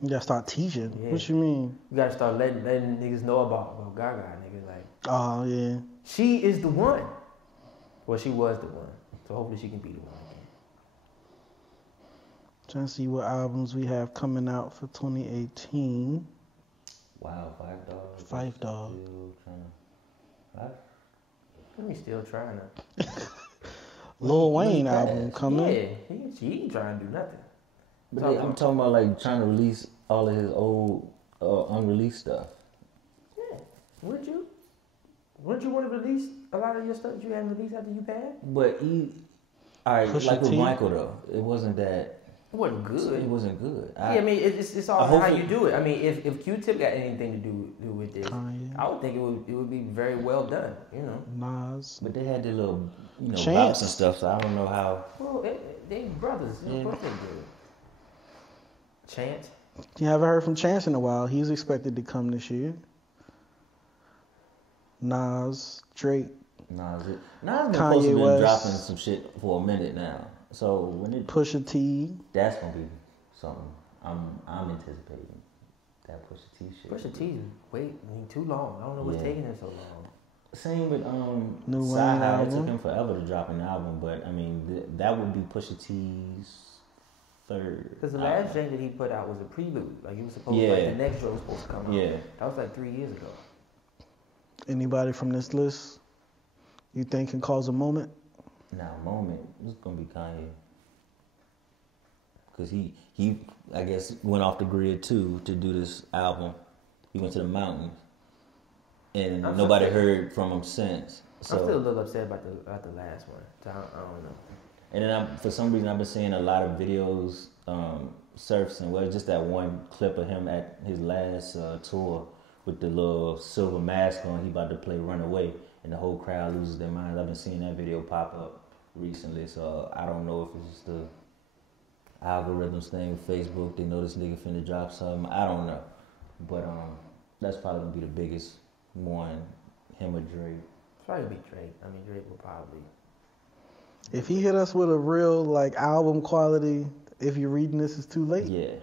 You gotta start teaching. Yeah. What you mean? You gotta start letting niggas know about Gaga, nigga. Like, oh yeah, she is the one. Well, she was the one. So hopefully she can be the one again. Trying to see what albums we have coming out for 2018. Wow, $5. $5. Let me still trying to. Lil Wayne album coming. Yeah, he ain't trying to do nothing. But I'm talking about like trying to release all of his old unreleased stuff. Yeah, wouldn't you want to release a lot of your stuff that you hadn't released after you passed? But alright, like with Michael though, it wasn't that. It wasn't good. It wasn't good. I mean, it's all how you do it. I mean, if Q-Tip got anything to do with this, I would think it would be very well done. Nas. But they had their little Chance bops and stuff, so I don't know how. Well, they brothers. Of course they do. Chance. You haven't heard from Chance in a while. He's expected to come this year. Nas, Drake. Nas been Kanye been West. dropping some shit for a minute now. So when it Pusha T. That's gonna be something I'm anticipating. That Pusha T shit. Pusha T is too long. I don't know what's taking him so long. Same with New Sci-Hi. It took him forever to drop an album, but I mean that would be Pusha T's third. Because the last thing that he put out was a prelude. Like he was supposed to, like the next show was supposed to come out. Yeah. That was like 3 years ago. Anybody from this list you think can cause a moment? Moment. It's gonna be Kanye. Cause he I guess went off the grid too to do this album. He went to the mountains, and nobody heard from him since. So I'm still a little upset about the last one. I don't know. And then for some reason I've been seeing a lot of videos surfacing. Well, just that one clip of him at his last tour with the little silver mask on. He about to play Runaway, and the whole crowd loses their minds. I've been seeing that video pop up recently, so I don't know if it's just the algorithms thing with Facebook. They know this nigga finna drop something. I don't know, but that's probably gonna be the biggest one. Him or Drake. Probably be Drake. I mean, Drake will probably. If he hit us with a real like album quality, if you're reading this, it's too late. Yeah,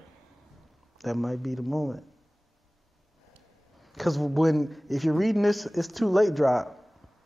that might be the moment. Because if you're reading this, it's too late. Drop.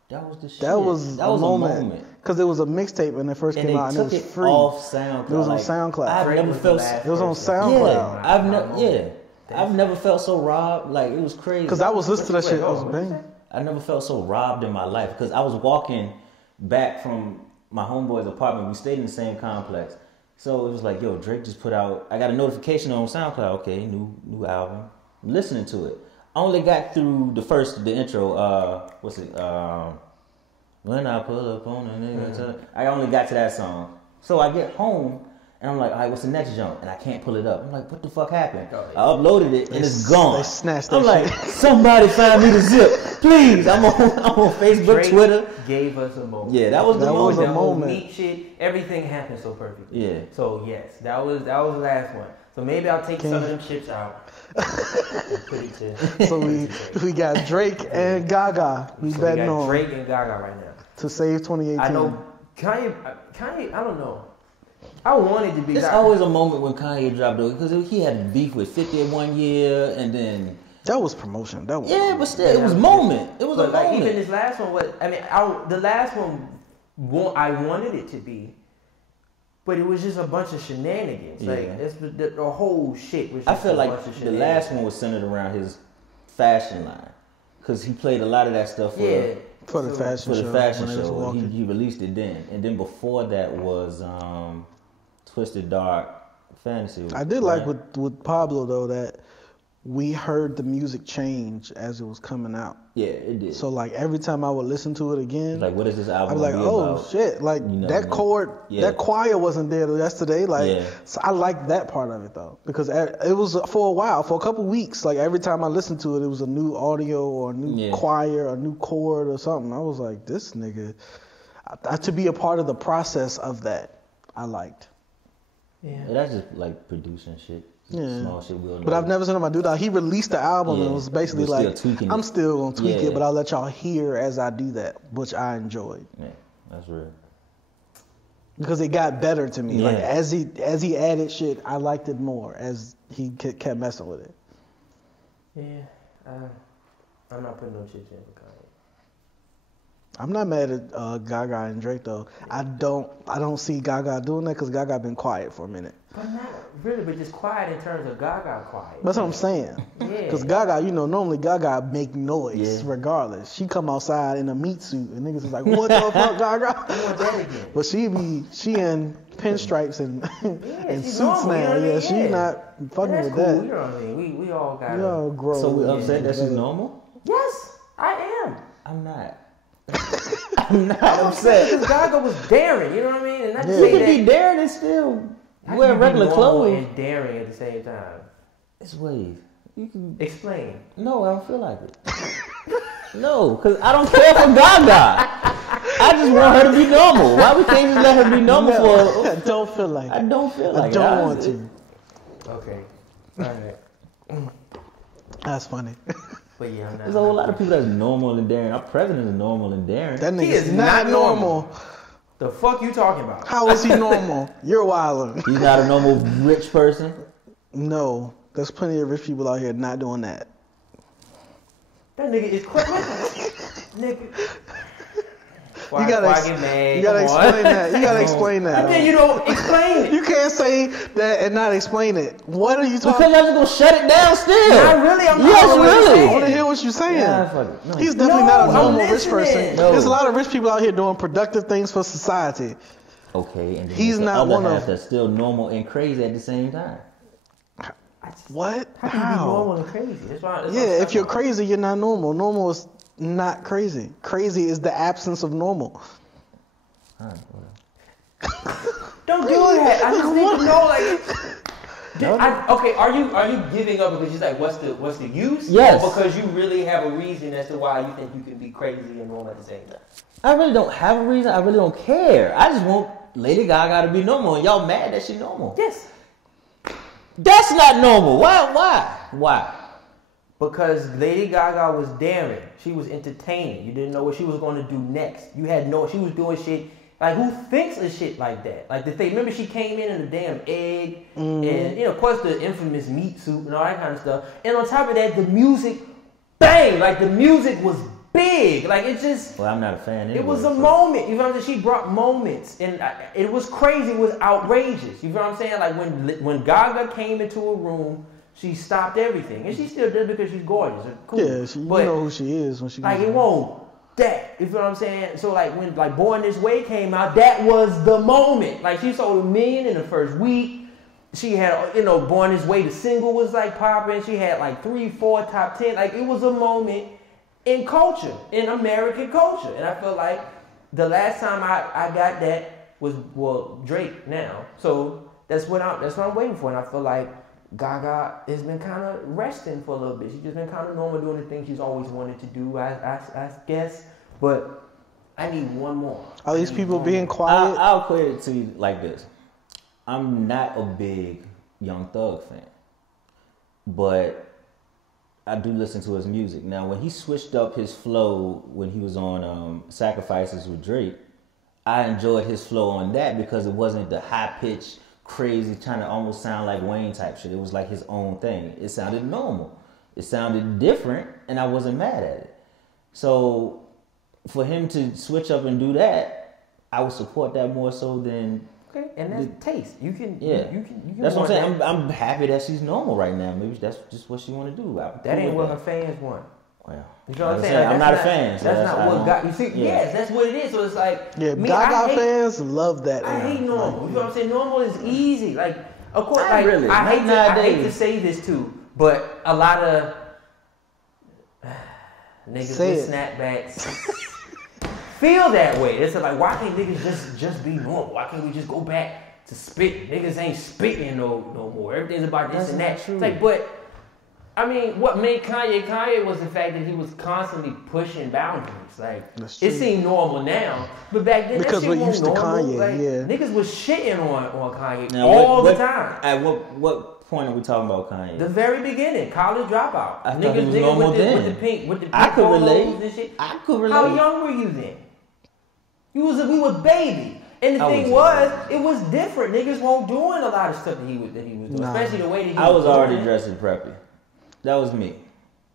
That was the shit. That was a moment. Because it was a mixtape when it first came out, and it was free. Off SoundCloud. It was on SoundCloud. I've never felt. It was on SoundCloud. I've never felt so robbed. Like it was crazy. Because I was listening to that shit. I was banging. I never felt so robbed in my life. Because I was walking back from my homeboy's apartment. We stayed in the same complex. So it was like, yo, Drake just put out. I got a notification on SoundCloud. Okay, new album. I'm listening to it. I only got through the intro. What's it? When I pull up on a nigga, I only got to that song. So I get home and I'm like, all right, what's the next jump? And I can't pull it up. I'm like, what the fuck happened? I uploaded it and it's gone. They snatched that I'm like, shit. somebody find me the zip, please. I'm on Facebook, Drake Twitter. Gave us a moment. Yeah, that was the moment. That whole meat shit, everything happened so perfectly. Yeah. So yes, that was the last one. So maybe I'll take some of them chips out. And put it to, So we got Drake and Gaga. We betting on Drake and Gaga right now to save 2018. I know Kanye. I don't know. I wanted to be. There's always a moment when Kanye dropped it because he had beef with 50 in 1 year, and then that was promotion. That was but still, it was moment. It was but a like moment. even this last one was. I mean, the last one, I wanted it to be, but it was just a bunch of shenanigans. Yeah. Like it's the whole shit was. I Just feel a like bunch of the shenanigans. last one was centered around his fashion line because he played a lot of that stuff for the fashion show. He released it then, and then before that was Twisted Dark Fantasy. I did like with Pablo though that we heard the music change as it was coming out. Yeah, it did. So like every time I would listen to it again, like what is this album? I was like, oh about? shit! Like that chord, that choir wasn't there yesterday. Like, so I liked that part of it though because it was for a while, for a couple weeks. Like every time I listened to it, it was a new audio or a new choir, or a new chord or something. I was like, this nigga. To be a part of the process of that, I liked. Yeah, that's just like producing shit. Small shit we'll know. But I've never seen him do that. He released the album and it was basically like, I'm still gonna tweak it, but I'll let y'all hear as I do that, which I enjoyed. Yeah, that's real. Because it got better to me. Like as he added shit, I liked it more as he kept messing with it. Yeah, I'm not putting no chips in for Kanye. I'm not mad at Gaga and Drake though. I don't see Gaga doing that because Gaga been quiet for a minute. But not really, but just quiet in terms of Gaga quiet. That's what I'm saying. Because Gaga, normally Gaga make noise regardless. She come outside in a meat suit and niggas is like, what the fuck, Gaga? Want that again? But she in pinstripes and and suits normal, now. She not fucking with cool. that. You know what I mean? We all got. We all grow. So we upset that she's normal? Yes, I am. I'm not. I'm not upset. Because Gaga was daring, you know what I mean? And not to You say can that be daring and still wear regular clothes. And daring at the same time. It's ways. You can Explain. No, I don't feel like it. No, because I don't care for Gaga. I just want her to be normal. Why we can't just let her be normal for? I don't feel like it. I don't feel like I don't want to. Okay. All right. That's funny. But yeah, I'm not. There's a whole lot of people that's normal and daring. Our president is normal and daring. That nigga is is not normal. The fuck you talking about? How is he normal? You're wildin'. He's not a normal rich person. No, there's plenty of rich people out here not doing that. That nigga is quick. Nigga. You gotta explain that. You gotta explain that. And then you don't explain it. You can't say that and not explain it. What are you talking? Because I'm just gonna shut it down still. Not really. I'm yes, not really. I want to hear what you're saying. Yeah, fuck it. No. He's definitely not a normal I'm rich person. No. There's a lot of rich people out here doing productive things for society. Okay, and then He's the not other one half of. that's still normal and crazy at the same time. What? How can you be normal and crazy? That's why If you're crazy, you're not normal. Normal is not crazy. Crazy is the absence of normal. Don't do that. I just need to know, like. Okay, are you giving up because you're like, what's the use? Yes. Or because you really have a reason as to why you think you can be crazy and normal at the same time? I really don't have a reason. I really don't care. I just want Lady Gaga to be normal, and y'all mad that she normal. Yes. That's not normal. Why? Because Lady Gaga was daring. She was entertaining. You didn't know what she was going to do next. She was doing shit. Like, who thinks of shit like that? Like, remember she came in a damn egg, and, of course, the infamous meat soup and all that kind of stuff. And on top of that, the music, bang! Like, the music was big. Like, it just... Well, I'm not a fan anyway. It was a moment. You know what I'm saying? She brought moments. And it was crazy. It was outrageous. You know what I'm saying? Like, when Gaga came into a room, she stopped everything. And she still did because she's gorgeous. Cool. Yeah, you know who she is when she like, it won't that. You feel what I'm saying? So like when like Born This Way came out, that was the moment. Like she sold 1 million in the first week. She had, you know, Born This Way, the single was like popping. She had like 3, 4 top 10. Like it was a moment in culture, in American culture. And I feel like the last time I got that was, well, Drake now. So that's what I'm waiting for. And I feel like Gaga has been kind of resting for a little bit. She's just been kind of normal doing the things she's always wanted to do, I guess. But I need one more. Are these people being quiet? I'll put it to you like this. I'm not a big Young Thug fan, but I do listen to his music. Now, when he switched up his flow when he was on Sacrifices with Drake, I enjoyed his flow on that because it wasn't the high-pitched, crazy, trying to almost sound like Wayne type shit. It was like his own thing. It sounded normal. It sounded different, and I wasn't mad at it. So for him to switch up and do that, I would support that more so than... Okay, and that's taste. You can, yeah. You can that's what I'm saying. I'm happy that she's normal right now. Maybe that's just what she want to do. That ain't what her fans want. Well, you know what I'm saying? Like, I'm not a fan. So that's not what got you see. Yeah. Yes, that's what it is. So it's like Gaga fans love that. I hate normal. You know what I'm saying? Normal is easy. Like, of course, I hate to say this too, but a lot of niggas with snapbacks feel that way. It's like, why can't niggas just be normal? Why can't we just go back to spit? Niggas ain't spitting no more. Everything's about this and that. True. It's like, but I mean, what made Kanye was the fact that he was constantly pushing boundaries. Like, it seemed normal now, but back then because that shit we're used to normal. Kanye. Like, yeah, niggas was shitting on Kanye now, all the time. At what point are we talking about Kanye? The very beginning, College Dropout. I thought he was normal with then. the pink I could relate. And shit. I could relate. How young were you then? We was baby. And the thing it was different. Niggas weren't doing a lot of stuff that he was doing, especially the way that he I was already doing. dressing preppy. That was me.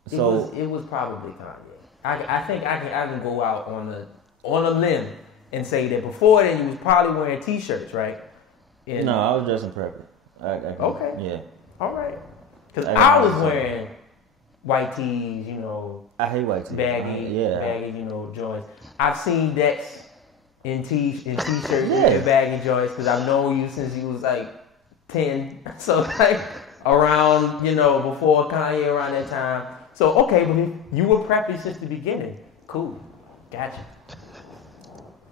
So it was probably Kanye. I think I can go out on a limb and say that before then you was probably wearing t-shirts, right? No, I was dressing preppy. Okay. Yeah. All right. Because I was wearing white tees, you know. I hate white tees. Baggy, you know, joints. I've seen Dex in t-shirts and baggy joints because I've known you since you was like 10. So like around, you know, before Kanye around that time. So okay, but you were preppy since the beginning. Cool. Gotcha.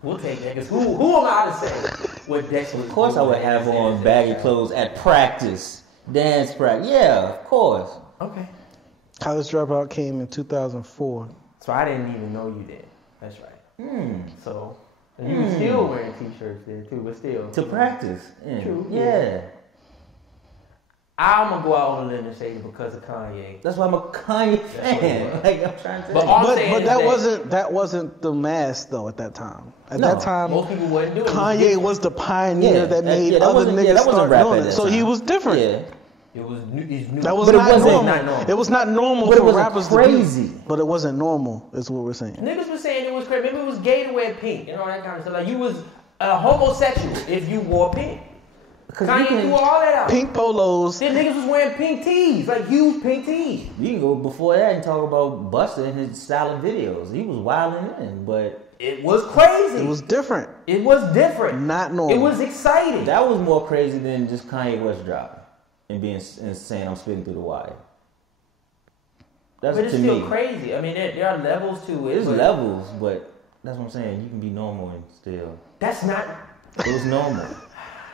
We'll take that. Because who am I to say what Dex was? Of course I would have on baggy clothes at practice. Dance practice. Yeah, of course. Okay. College Dropout came in 2004. So I didn't even know you did. That's right. So you were still wearing t-shirts there too, but still. To practice. Yeah. True. Yeah. I'm gonna go out on a limb and say because of Kanye. That's why I'm a Kanye fan. Like I'm trying to say. But that wasn't the mass though at that time. At that time, most people wasn't doing it. Kanye was the pioneer that made other niggas start doing it. So he was different. Yeah. It was new. That was not normal. It was not normal for rappers crazy. to do. But it wasn't normal, is what we're saying. Niggas was saying it was crazy. Maybe it was gay to wear pink and all that kind of stuff. Like you was a homosexual if you wore pink. Kanye threw all that out. Pink polos. Then niggas was wearing pink tees, like huge pink tees. You can go before that and talk about Busta and his styling videos. He was wilding in, but it was crazy. It was different. It was different. Not normal. It was exciting. That was more crazy than just Kanye West dropping and saying I'm spitting through the wire. That's but it's to still me. crazy. I mean, there are levels to it. There's levels, but that's what I'm saying. You can be normal and still. That's not. It was normal.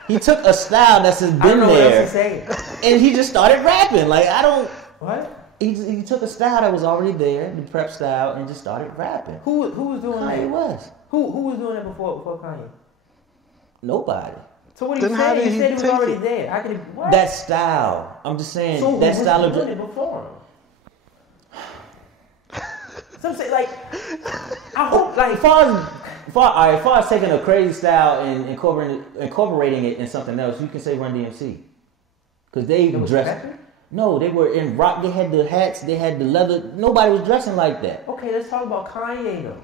He took a style that's been I don't know there, what else to say. and he just started rapping. Like I don't. What? He took a style that was already there, the prep style, and just started rapping. Who was doing that? Kanye West. Who was doing that before Kanye? Nobody. So what are you saying? You said it was already there. How could it? What? That style. I'm just saying so that who style was of doing it before him? So I'm saying, like, I hope, like, as far as taking a crazy style and incorporating it in something else, you can say Run DMC. Because they dressed. No, they were in rock. They had the hats. They had the leather. Nobody was dressing like that. Okay, let's talk about Kanye though.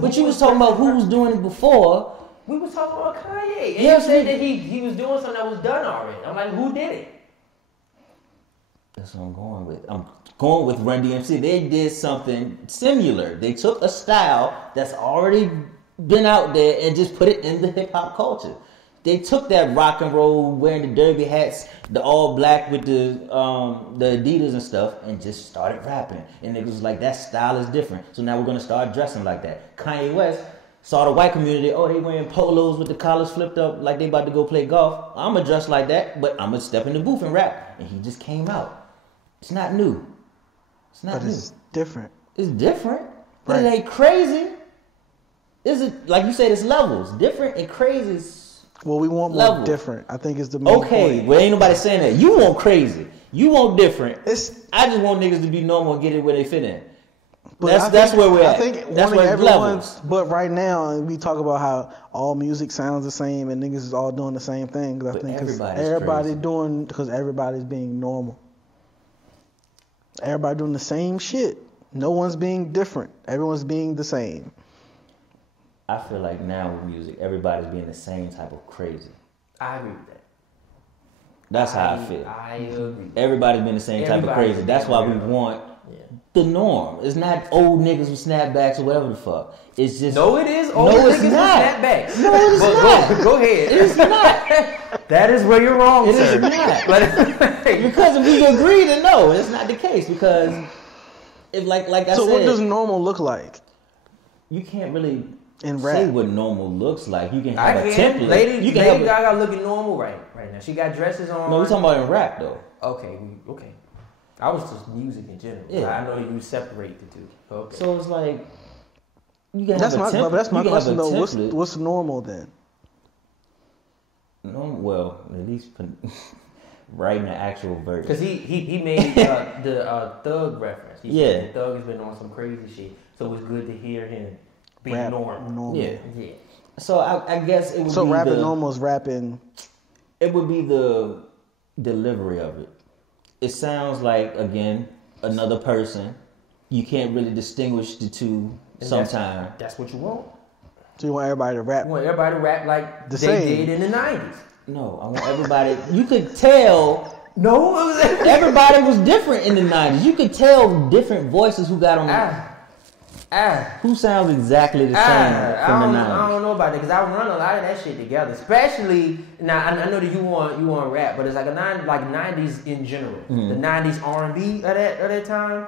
But you was talking about who was doing it before. We was talking about Kanye. And yes, you said that he was doing something that was done already. I'm like, who did it? That's what I'm going with. I'm going with Run DMC. They did something similar. They took a style that's already been out there and just put it in the hip hop culture. They took that rock and roll, wearing the derby hats, the all black with the Adidas and stuff, and just started rapping. And it was like, that style is different. So now we're gonna start dressing like that. Kanye West saw the white community, they wearing polos with the collars flipped up like they about to go play golf. I'm gonna dress like that, but I'm gonna step in the booth and rap. And he just came out. It's not new. It's not new. It's different. It's different, but it ain't crazy. Is it, like you said, it's levels. Different and crazy is well, we want more level. different. I think it's the main point. Well, ain't nobody saying that. You want crazy. You want different. It's, I just want niggas to be normal and get it where they fit in. But That's where we're at. I think that's where everyone's. But right now, we talk about how all music sounds the same and niggas is all doing the same thing. Because I think because everybody's being normal. Everybody doing the same shit. No one's being different. Everyone's being the same. I feel like now with music, everybody's being the same type of crazy. I agree with that. That's how I feel. I agree. Everybody's being the same type of crazy. That's why we want the norm. It's not old niggas with snapbacks or whatever the fuck. It's just no, it is old niggas with snapbacks. No, it's not. Go ahead. It's not. That is where you're wrong, It sir. is not. Because if we agree, then no, it's not the case. Because if like I said, so what does normal look like? You can't really in rap. say what normal looks like. You can have a template. Lady Gaga looking normal right now. She got dresses on. No, we're talking about in rap though. Okay. I was just music in general. Yeah. I know you separate the two. Okay. So it's like you can That's have a template. That's my question though. Template. What's normal then? No, well, at least writing the actual verse. Because he made the Thug reference. He said Thug has been on some crazy shit, so it's good to hear him be normal. Yeah. So I guess it would be so rapping normal is rapping. It would be the delivery of it. It sounds like, again, another person. You can't really distinguish the two sometimes. That's what you want. So you want everybody to rap? You want everybody to rap like the they same. did in the 90s. No, I want everybody. You could tell. No, everybody was different in the 90s. You could tell different voices who got on. Who sounds exactly the same from the 90s? I don't know about that because I run a lot of that shit together. Especially now, I know that you want rap, but it's like 90s in general. Mm-hmm. The 90s R&B at that time,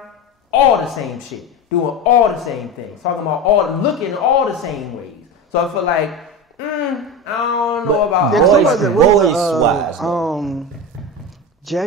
all the same shit, doing all the same things, talking about looking all the same ways. So I feel like I don't know about voice-wise.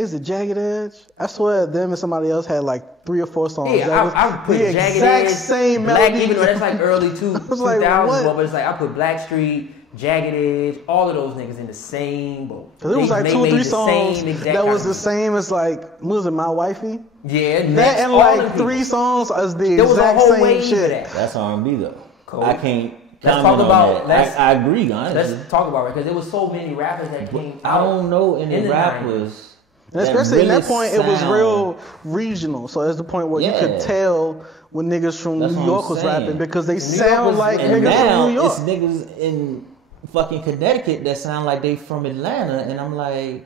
Is it Jagged Edge? I swear them and somebody else had like 3 or 4 songs. Yeah, I put the Jagged exact Edge, same Black, melody. even though that's like early 2000s, like, but it's like I put Blackstreet, Jagged Edge, all of those niggas in the same boat. Because it was like 2 or 3 songs that was the same as like, what was it, My Wifey? Yeah, that and like 3 songs as the exact same shit. That's R&B though. Cool. I can't. Let's talk about that. I agree, honestly. Let's talk about it because there was so many rappers that came. I don't know any rappers. And especially really at that point, it was real regional. So it's the point where you could tell when niggas from New York was rapping because they sound like niggas from New York. It's niggas in fucking Connecticut that sound like they from Atlanta, and I'm like,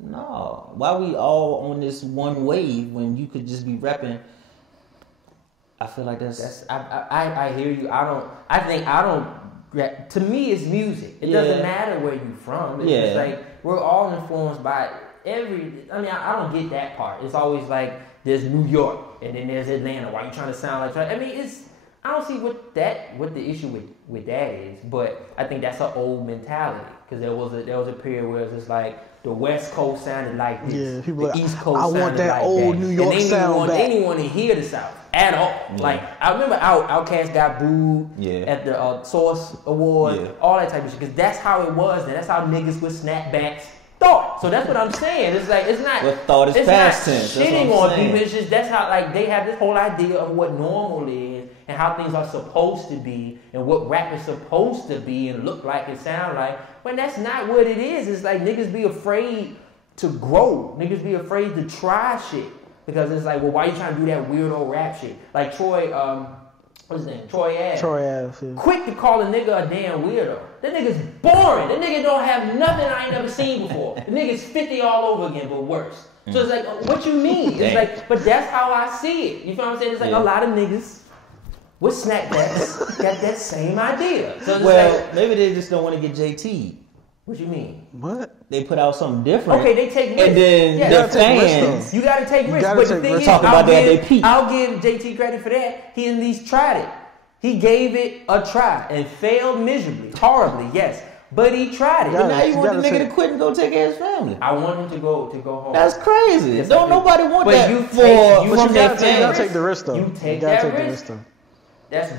no, why we all on this one wave when you could just be rapping? I feel like that's I hear you. To me, it's music. It doesn't matter where you from. It's just like we're all influenced by. I don't get that part. It's always like there's New York and then there's Atlanta. Why you trying to sound like? I don't see what the issue with that is. But I think that's an old mentality because there was a period where it's just like the West Coast sounded like this. Yeah, people the East Coast. I want that old New York sound back. They didn't want to hear the South at all. Yeah. Like I remember Outkast got booed at the Source Award, all that type of shit. Because that's how it was. And that's how niggas with snapbacks. Thought. So that's what I'm saying. It's like it's not. Well, thought is past tense. Shitting on people. It's just that's how like they have this whole idea of what normal is and how things are supposed to be and what rap is supposed to be and look like and sound like. When that's not what it is. It's like niggas be afraid to grow. Niggas be afraid to try shit because it's like, well, why you trying to do that weirdo rap shit? Like Troy. What's his name? Troy Ave. Yeah. Quick to call a nigga a damn weirdo. That nigga's boring. That nigga don't have nothing I ain't never seen before. The nigga's 50 all over again, but worse. So it's like, what you mean? It's like, but that's how I see it. You feel what I'm saying? It's like a lot of niggas with snapbacks got that same idea. So it's like, maybe they just don't want to get JT. What you mean? What? They put out something different. Okay, they take risks. And then the fans. You gotta take risks. But the thing is, I'll give JT credit for that. He at least tried it. He gave it a try and failed miserably, horribly, yes. But he tried it. But now you want the nigga to quit and go take care of his family. I want him to go home. That's crazy. Yes, don't nobody want that You gotta take the risk though. You take gotta that take risk. The risk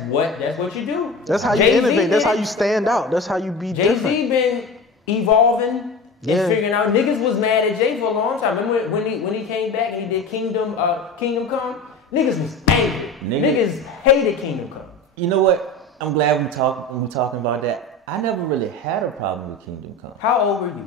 though. That's what you do. That's how you innovate. That's how you stand out. That's how you be different. Jay-Z been evolving and figuring out. Niggas was mad at Jay for a long time. Remember when he came back and he did Kingdom Come? Niggas was angry. Niggas hated Kingdom Come. You know what? I'm glad we talking about that. I never really had a problem with Kingdom Come. How old were you?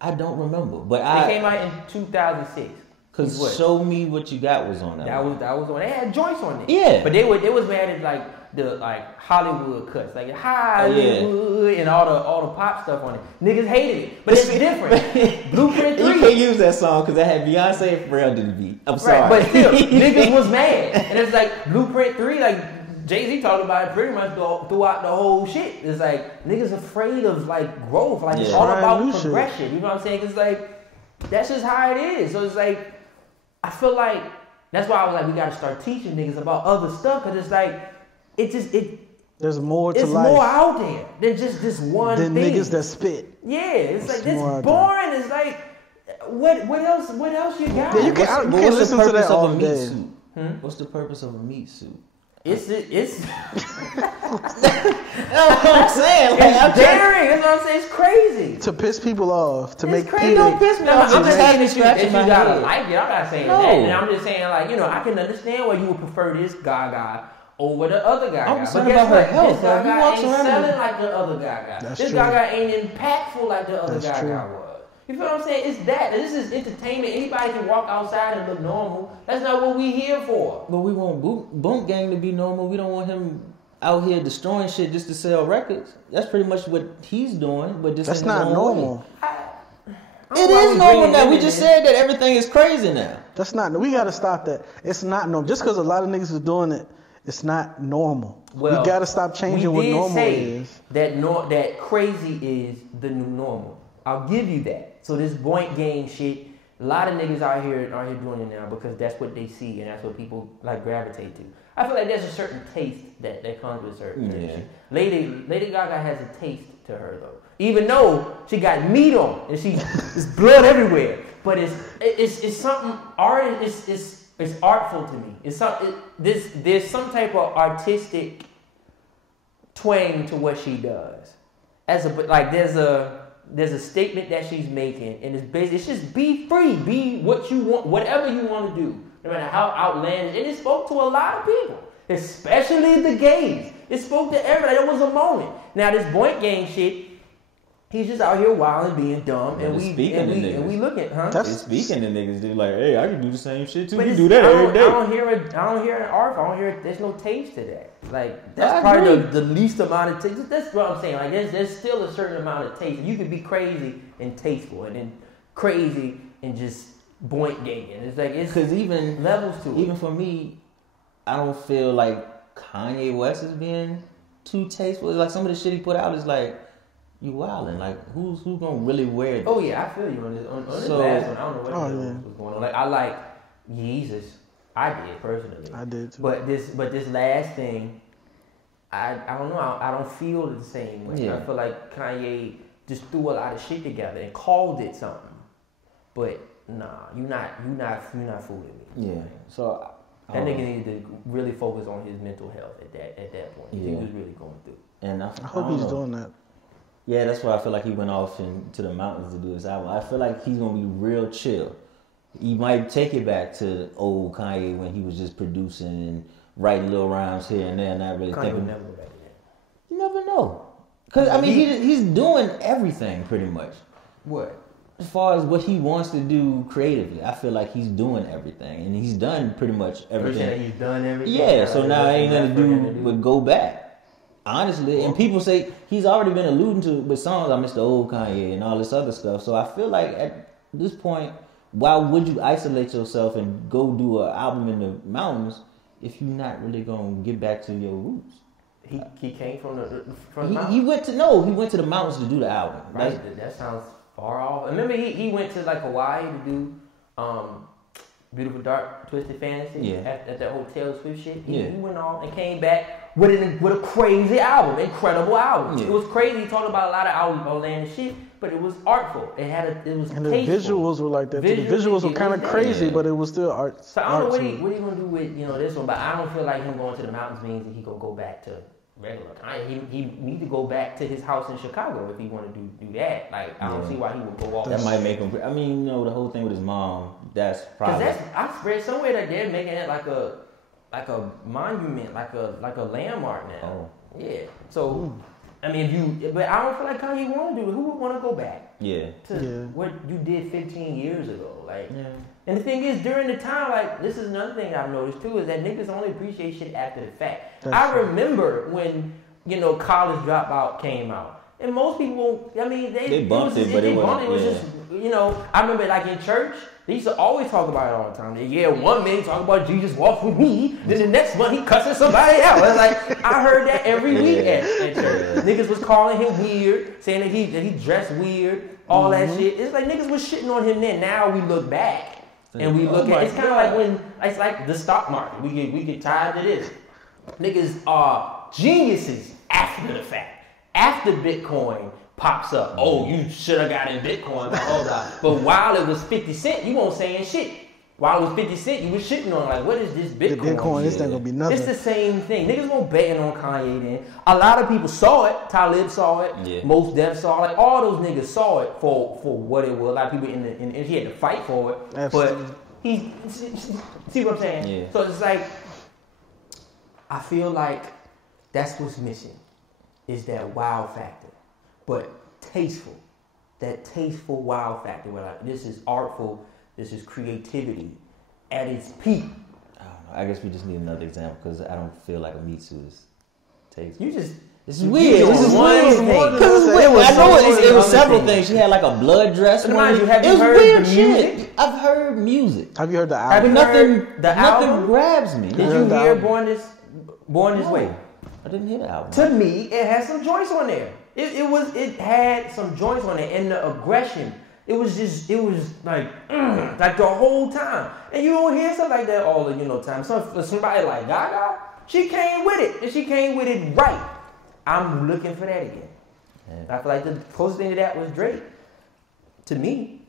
I don't remember, but it came out in 2006. Cause Show Me What You Got was on that. That was on. They had joints on it. Yeah, but they was mad at the Hollywood cuts, like Hollywood and all the pop stuff on it. Niggas hated it, but it's different. Blueprint 3. You can't use that song because that had Beyonce and Pharrell did the beat. I'm sorry, right, but still, niggas was mad, and it's like Blueprint 3, like. Jay-Z talked about it pretty much throughout the whole shit. It's like, niggas afraid of, like, growth. Like, it's all about progression. You know what I'm saying? It's like, that's just how it is. So it's like, I feel like, that's why I was like, we got to start teaching niggas about other stuff. Because it's like, there's more to life. It's more out there than just this one thing. Than niggas that spit. Yeah, it's like, this boring. It's like, what else you got? Yeah, you can't listen to that all day. What's the purpose of a meat suit? It's That's what I'm saying. Like, it's daring. That's what I'm saying. It's crazy. To piss people off. To make crazy. Don't piss me off. I'm just saying that you gotta like it. I'm not saying that. And I'm just saying, like, I can understand why you would prefer this Gaga over the other Gaga. I'm concerned about her health. This Gaga ain't selling like the other Gaga. This Gaga ain't impactful like the other Gaga was. You feel what I'm saying? It's that. This is entertainment. Anybody can walk outside and look normal. That's not what we here for. But we want Boom Gang to be normal. We don't want him out here destroying shit just to sell records. That's pretty much what he's doing. But just that's not normal. It is normal now. We just said that everything is crazy now. That's not. We got to stop that. It's not normal. Just because a lot of niggas is doing it, it's not normal. Well, we got to stop changing what normal is. That crazy is the new normal. I'll give you that. So this Boink Gang shit, a lot of niggas out here doing it now because that's what they see and that's what people like gravitate to. I feel like there's a certain taste that comes with certain shit. Lady Gaga has a taste to her though. Even though she got meat on and there's blood everywhere, but it's something art. It's artful to me. There's some type of artistic twang to what she does. There's a statement that she's making, and it's just be free, be what you want, whatever you want to do, no matter how outlandish. And it spoke to a lot of people, especially the gays. It spoke to everybody. There was a moment. Now this Boink Gang shit, he's just out here wild and being dumb, and we look at, He's speaking to niggas. They're like, hey, I can do the same shit too. But you do that every day. I don't hear an art. I don't hear. There's no taste to that. Like that's probably the least amount of taste. That's what I'm saying. Like there's still a certain amount of taste. You can be crazy and tasteful, and then crazy and just Boink Gang. And it's like because even levels to it. Even for me, I don't feel like Kanye West is being too tasteful. It's like some of the shit he put out is like. You wildin'. Like, who's gonna really wear this? Oh, yeah, I feel you on this. On this last one, I don't know what was going on. Like, I like Jesus. I did, personally. I did, too. But this last thing, I don't know. I don't feel the same way. Yeah. I feel like Kanye just threw a lot of shit together and called it something. But, nah, you're not fooling me. Yeah. So... That nigga needed to really focus on his mental health at that point. Yeah. He was really going through. And I hope he's doing that. Yeah, that's why I feel like he went off into the mountains to do this album. I feel like he's gonna be real chill. He might take it back to old Kanye when he was just producing and writing little rhymes here and there, not really thinking. Kanye never go back to that. You never know, because I mean he's doing everything pretty much. What? As far as what he wants to do creatively, I feel like he's doing everything, and he's done pretty much everything. He's done everything. Yeah, so now ain't nothing to do but go back. Honestly, and people say he's already been alluding to with songs, I miss the old Kanye and all this other stuff. So I feel like at this point, why would you isolate yourself and go do an album in the mountains if you're not really gonna get back to your roots? He came from the he went to the mountains to do the album. Right, that sounds far off. Remember he went to like Hawaii to do Beautiful Dark Twisted Fantasy at that Hotel Swift shit. He went off and came back with a crazy album, incredible album. It was crazy. He talked about a lot of outlandish shit, but it was artful. It was and the tasteful. visuals were like that. The visuals were kind of crazy, but it was still art. So I don't know what he gonna do with this one, but I don't feel like him going to the mountains means that he gonna go back to regular. He need to go back to his house in Chicago if he want to do that. Like I don't see why he would go off. That might make him. I mean, the whole thing with his mom. That's probably. Because I read somewhere that they're making it like a monument, like a landmark now. Oh. Yeah. So I mean, but I don't feel like Kanye want to do it. Who would want to go back? To what you did 15 years ago, like. Yeah. And the thing is, during the time, like, this is another thing I've noticed too, is that niggas only appreciate shit after the fact. I remember when, College Dropout came out. And most people, I mean, they bumped it, but it was just, I remember like in church, they used to always talk about it all the time. One minute talk about Jesus walked with me, then the next one he cussing somebody out. I was like, I heard that every week at church. Niggas was calling him weird, saying that he dressed weird, all that shit. It's like niggas was shitting on him then. Now we look back. And we look at it's kind of like when it's like the stock market. We get tired of this. Niggas are geniuses after the fact. After Bitcoin pops up, oh, you should have got in Bitcoin. But while it was 50 cents, you won't saying shit. While it was 50 cents, you was shitting on like, what is this Bitcoin? The Bitcoin, this ain't gonna be nothing. It's the same thing. Niggas won't betting on Kanye then. A lot of people saw it. Talib saw it. Yeah. Most Def saw it. Like all those niggas saw it for what it was. A lot of people in he had to fight for it. Absolutely. But he see what I'm saying? Yeah. So it's like I feel like that's what's missing is that wow factor. But tasteful. That tasteful wow factor where like this is artful. This is creativity at its peak. I don't know. I guess we just need another example because I don't feel like a meat suit is tasteful. This is weird. This is one thing. I know it was several things. She had like a blood dress. Have you heard the music? I've heard music. Have you heard the album? Nothing grabs me. Did you hear Born This Way? I didn't hear the album. To me, it had some joints on there. It had some joints on there, and the aggression. It was like the whole time. And you don't hear something like that all the time. Somebody like Gaga, she came with it, and she came with it right. I'm looking for that again. Yeah. I feel like the closest thing to that was Drake, to me.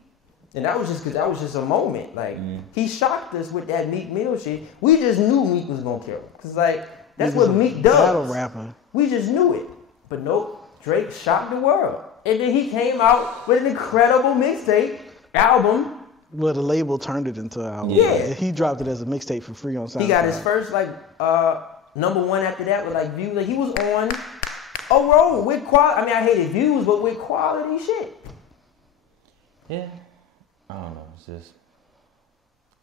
And that was just because that was just a moment. Like, he shocked us with that Meek Mill shit. We just knew Meek was going to kill him. Because, like, that's what Meek does. Battle rapper. We just knew it. But nope, Drake shocked the world. And then he came out with an incredible mixtape album. Well, the label turned it into an album. Yeah. He dropped it as a mixtape for free on SoundCloud. He got his first, number one after that with, views. Like, he was on a roll with quality. I mean, I hated views, but with quality shit. Yeah. I don't know. It's just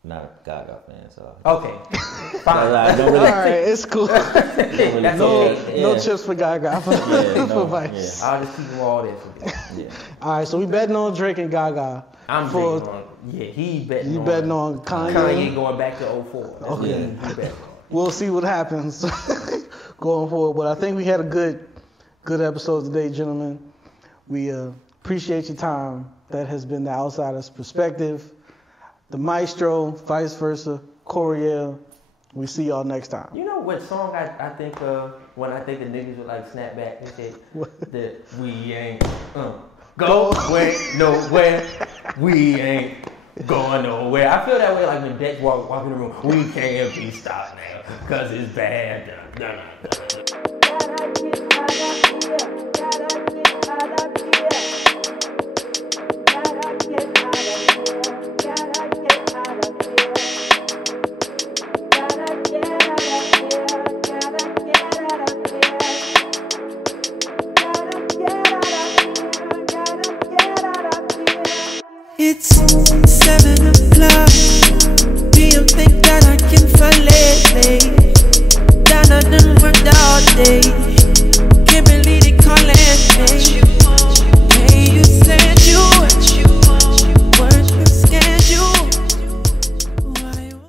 not a Gaga fan, so. Okay. Fine. I don't really all right, it's cool. That's okay. No chips for Gaga for Vice. Yeah. I'll just keep them all there for that. Yeah. All right, so we betting on Drake and Gaga. I'm betting on. Yeah, he betting on. You betting on Kanye? Kanye going back to 04. That's okay. He betting on. We'll see what happens going forward. But I think we had a good episode today, gentlemen. We appreciate your time. That has been the Outsider's Perspective. The Mystro, vice versa, Coriel. We see y'all next time. You know what song I think of when I think the niggas would snap back and say that we ain't going nowhere. We ain't going nowhere. I feel that way like when Dex walk in the room. We can't be stopped now because it's bad. It's 7 o'clock. Do you think that I can fall late? Done and worked all day.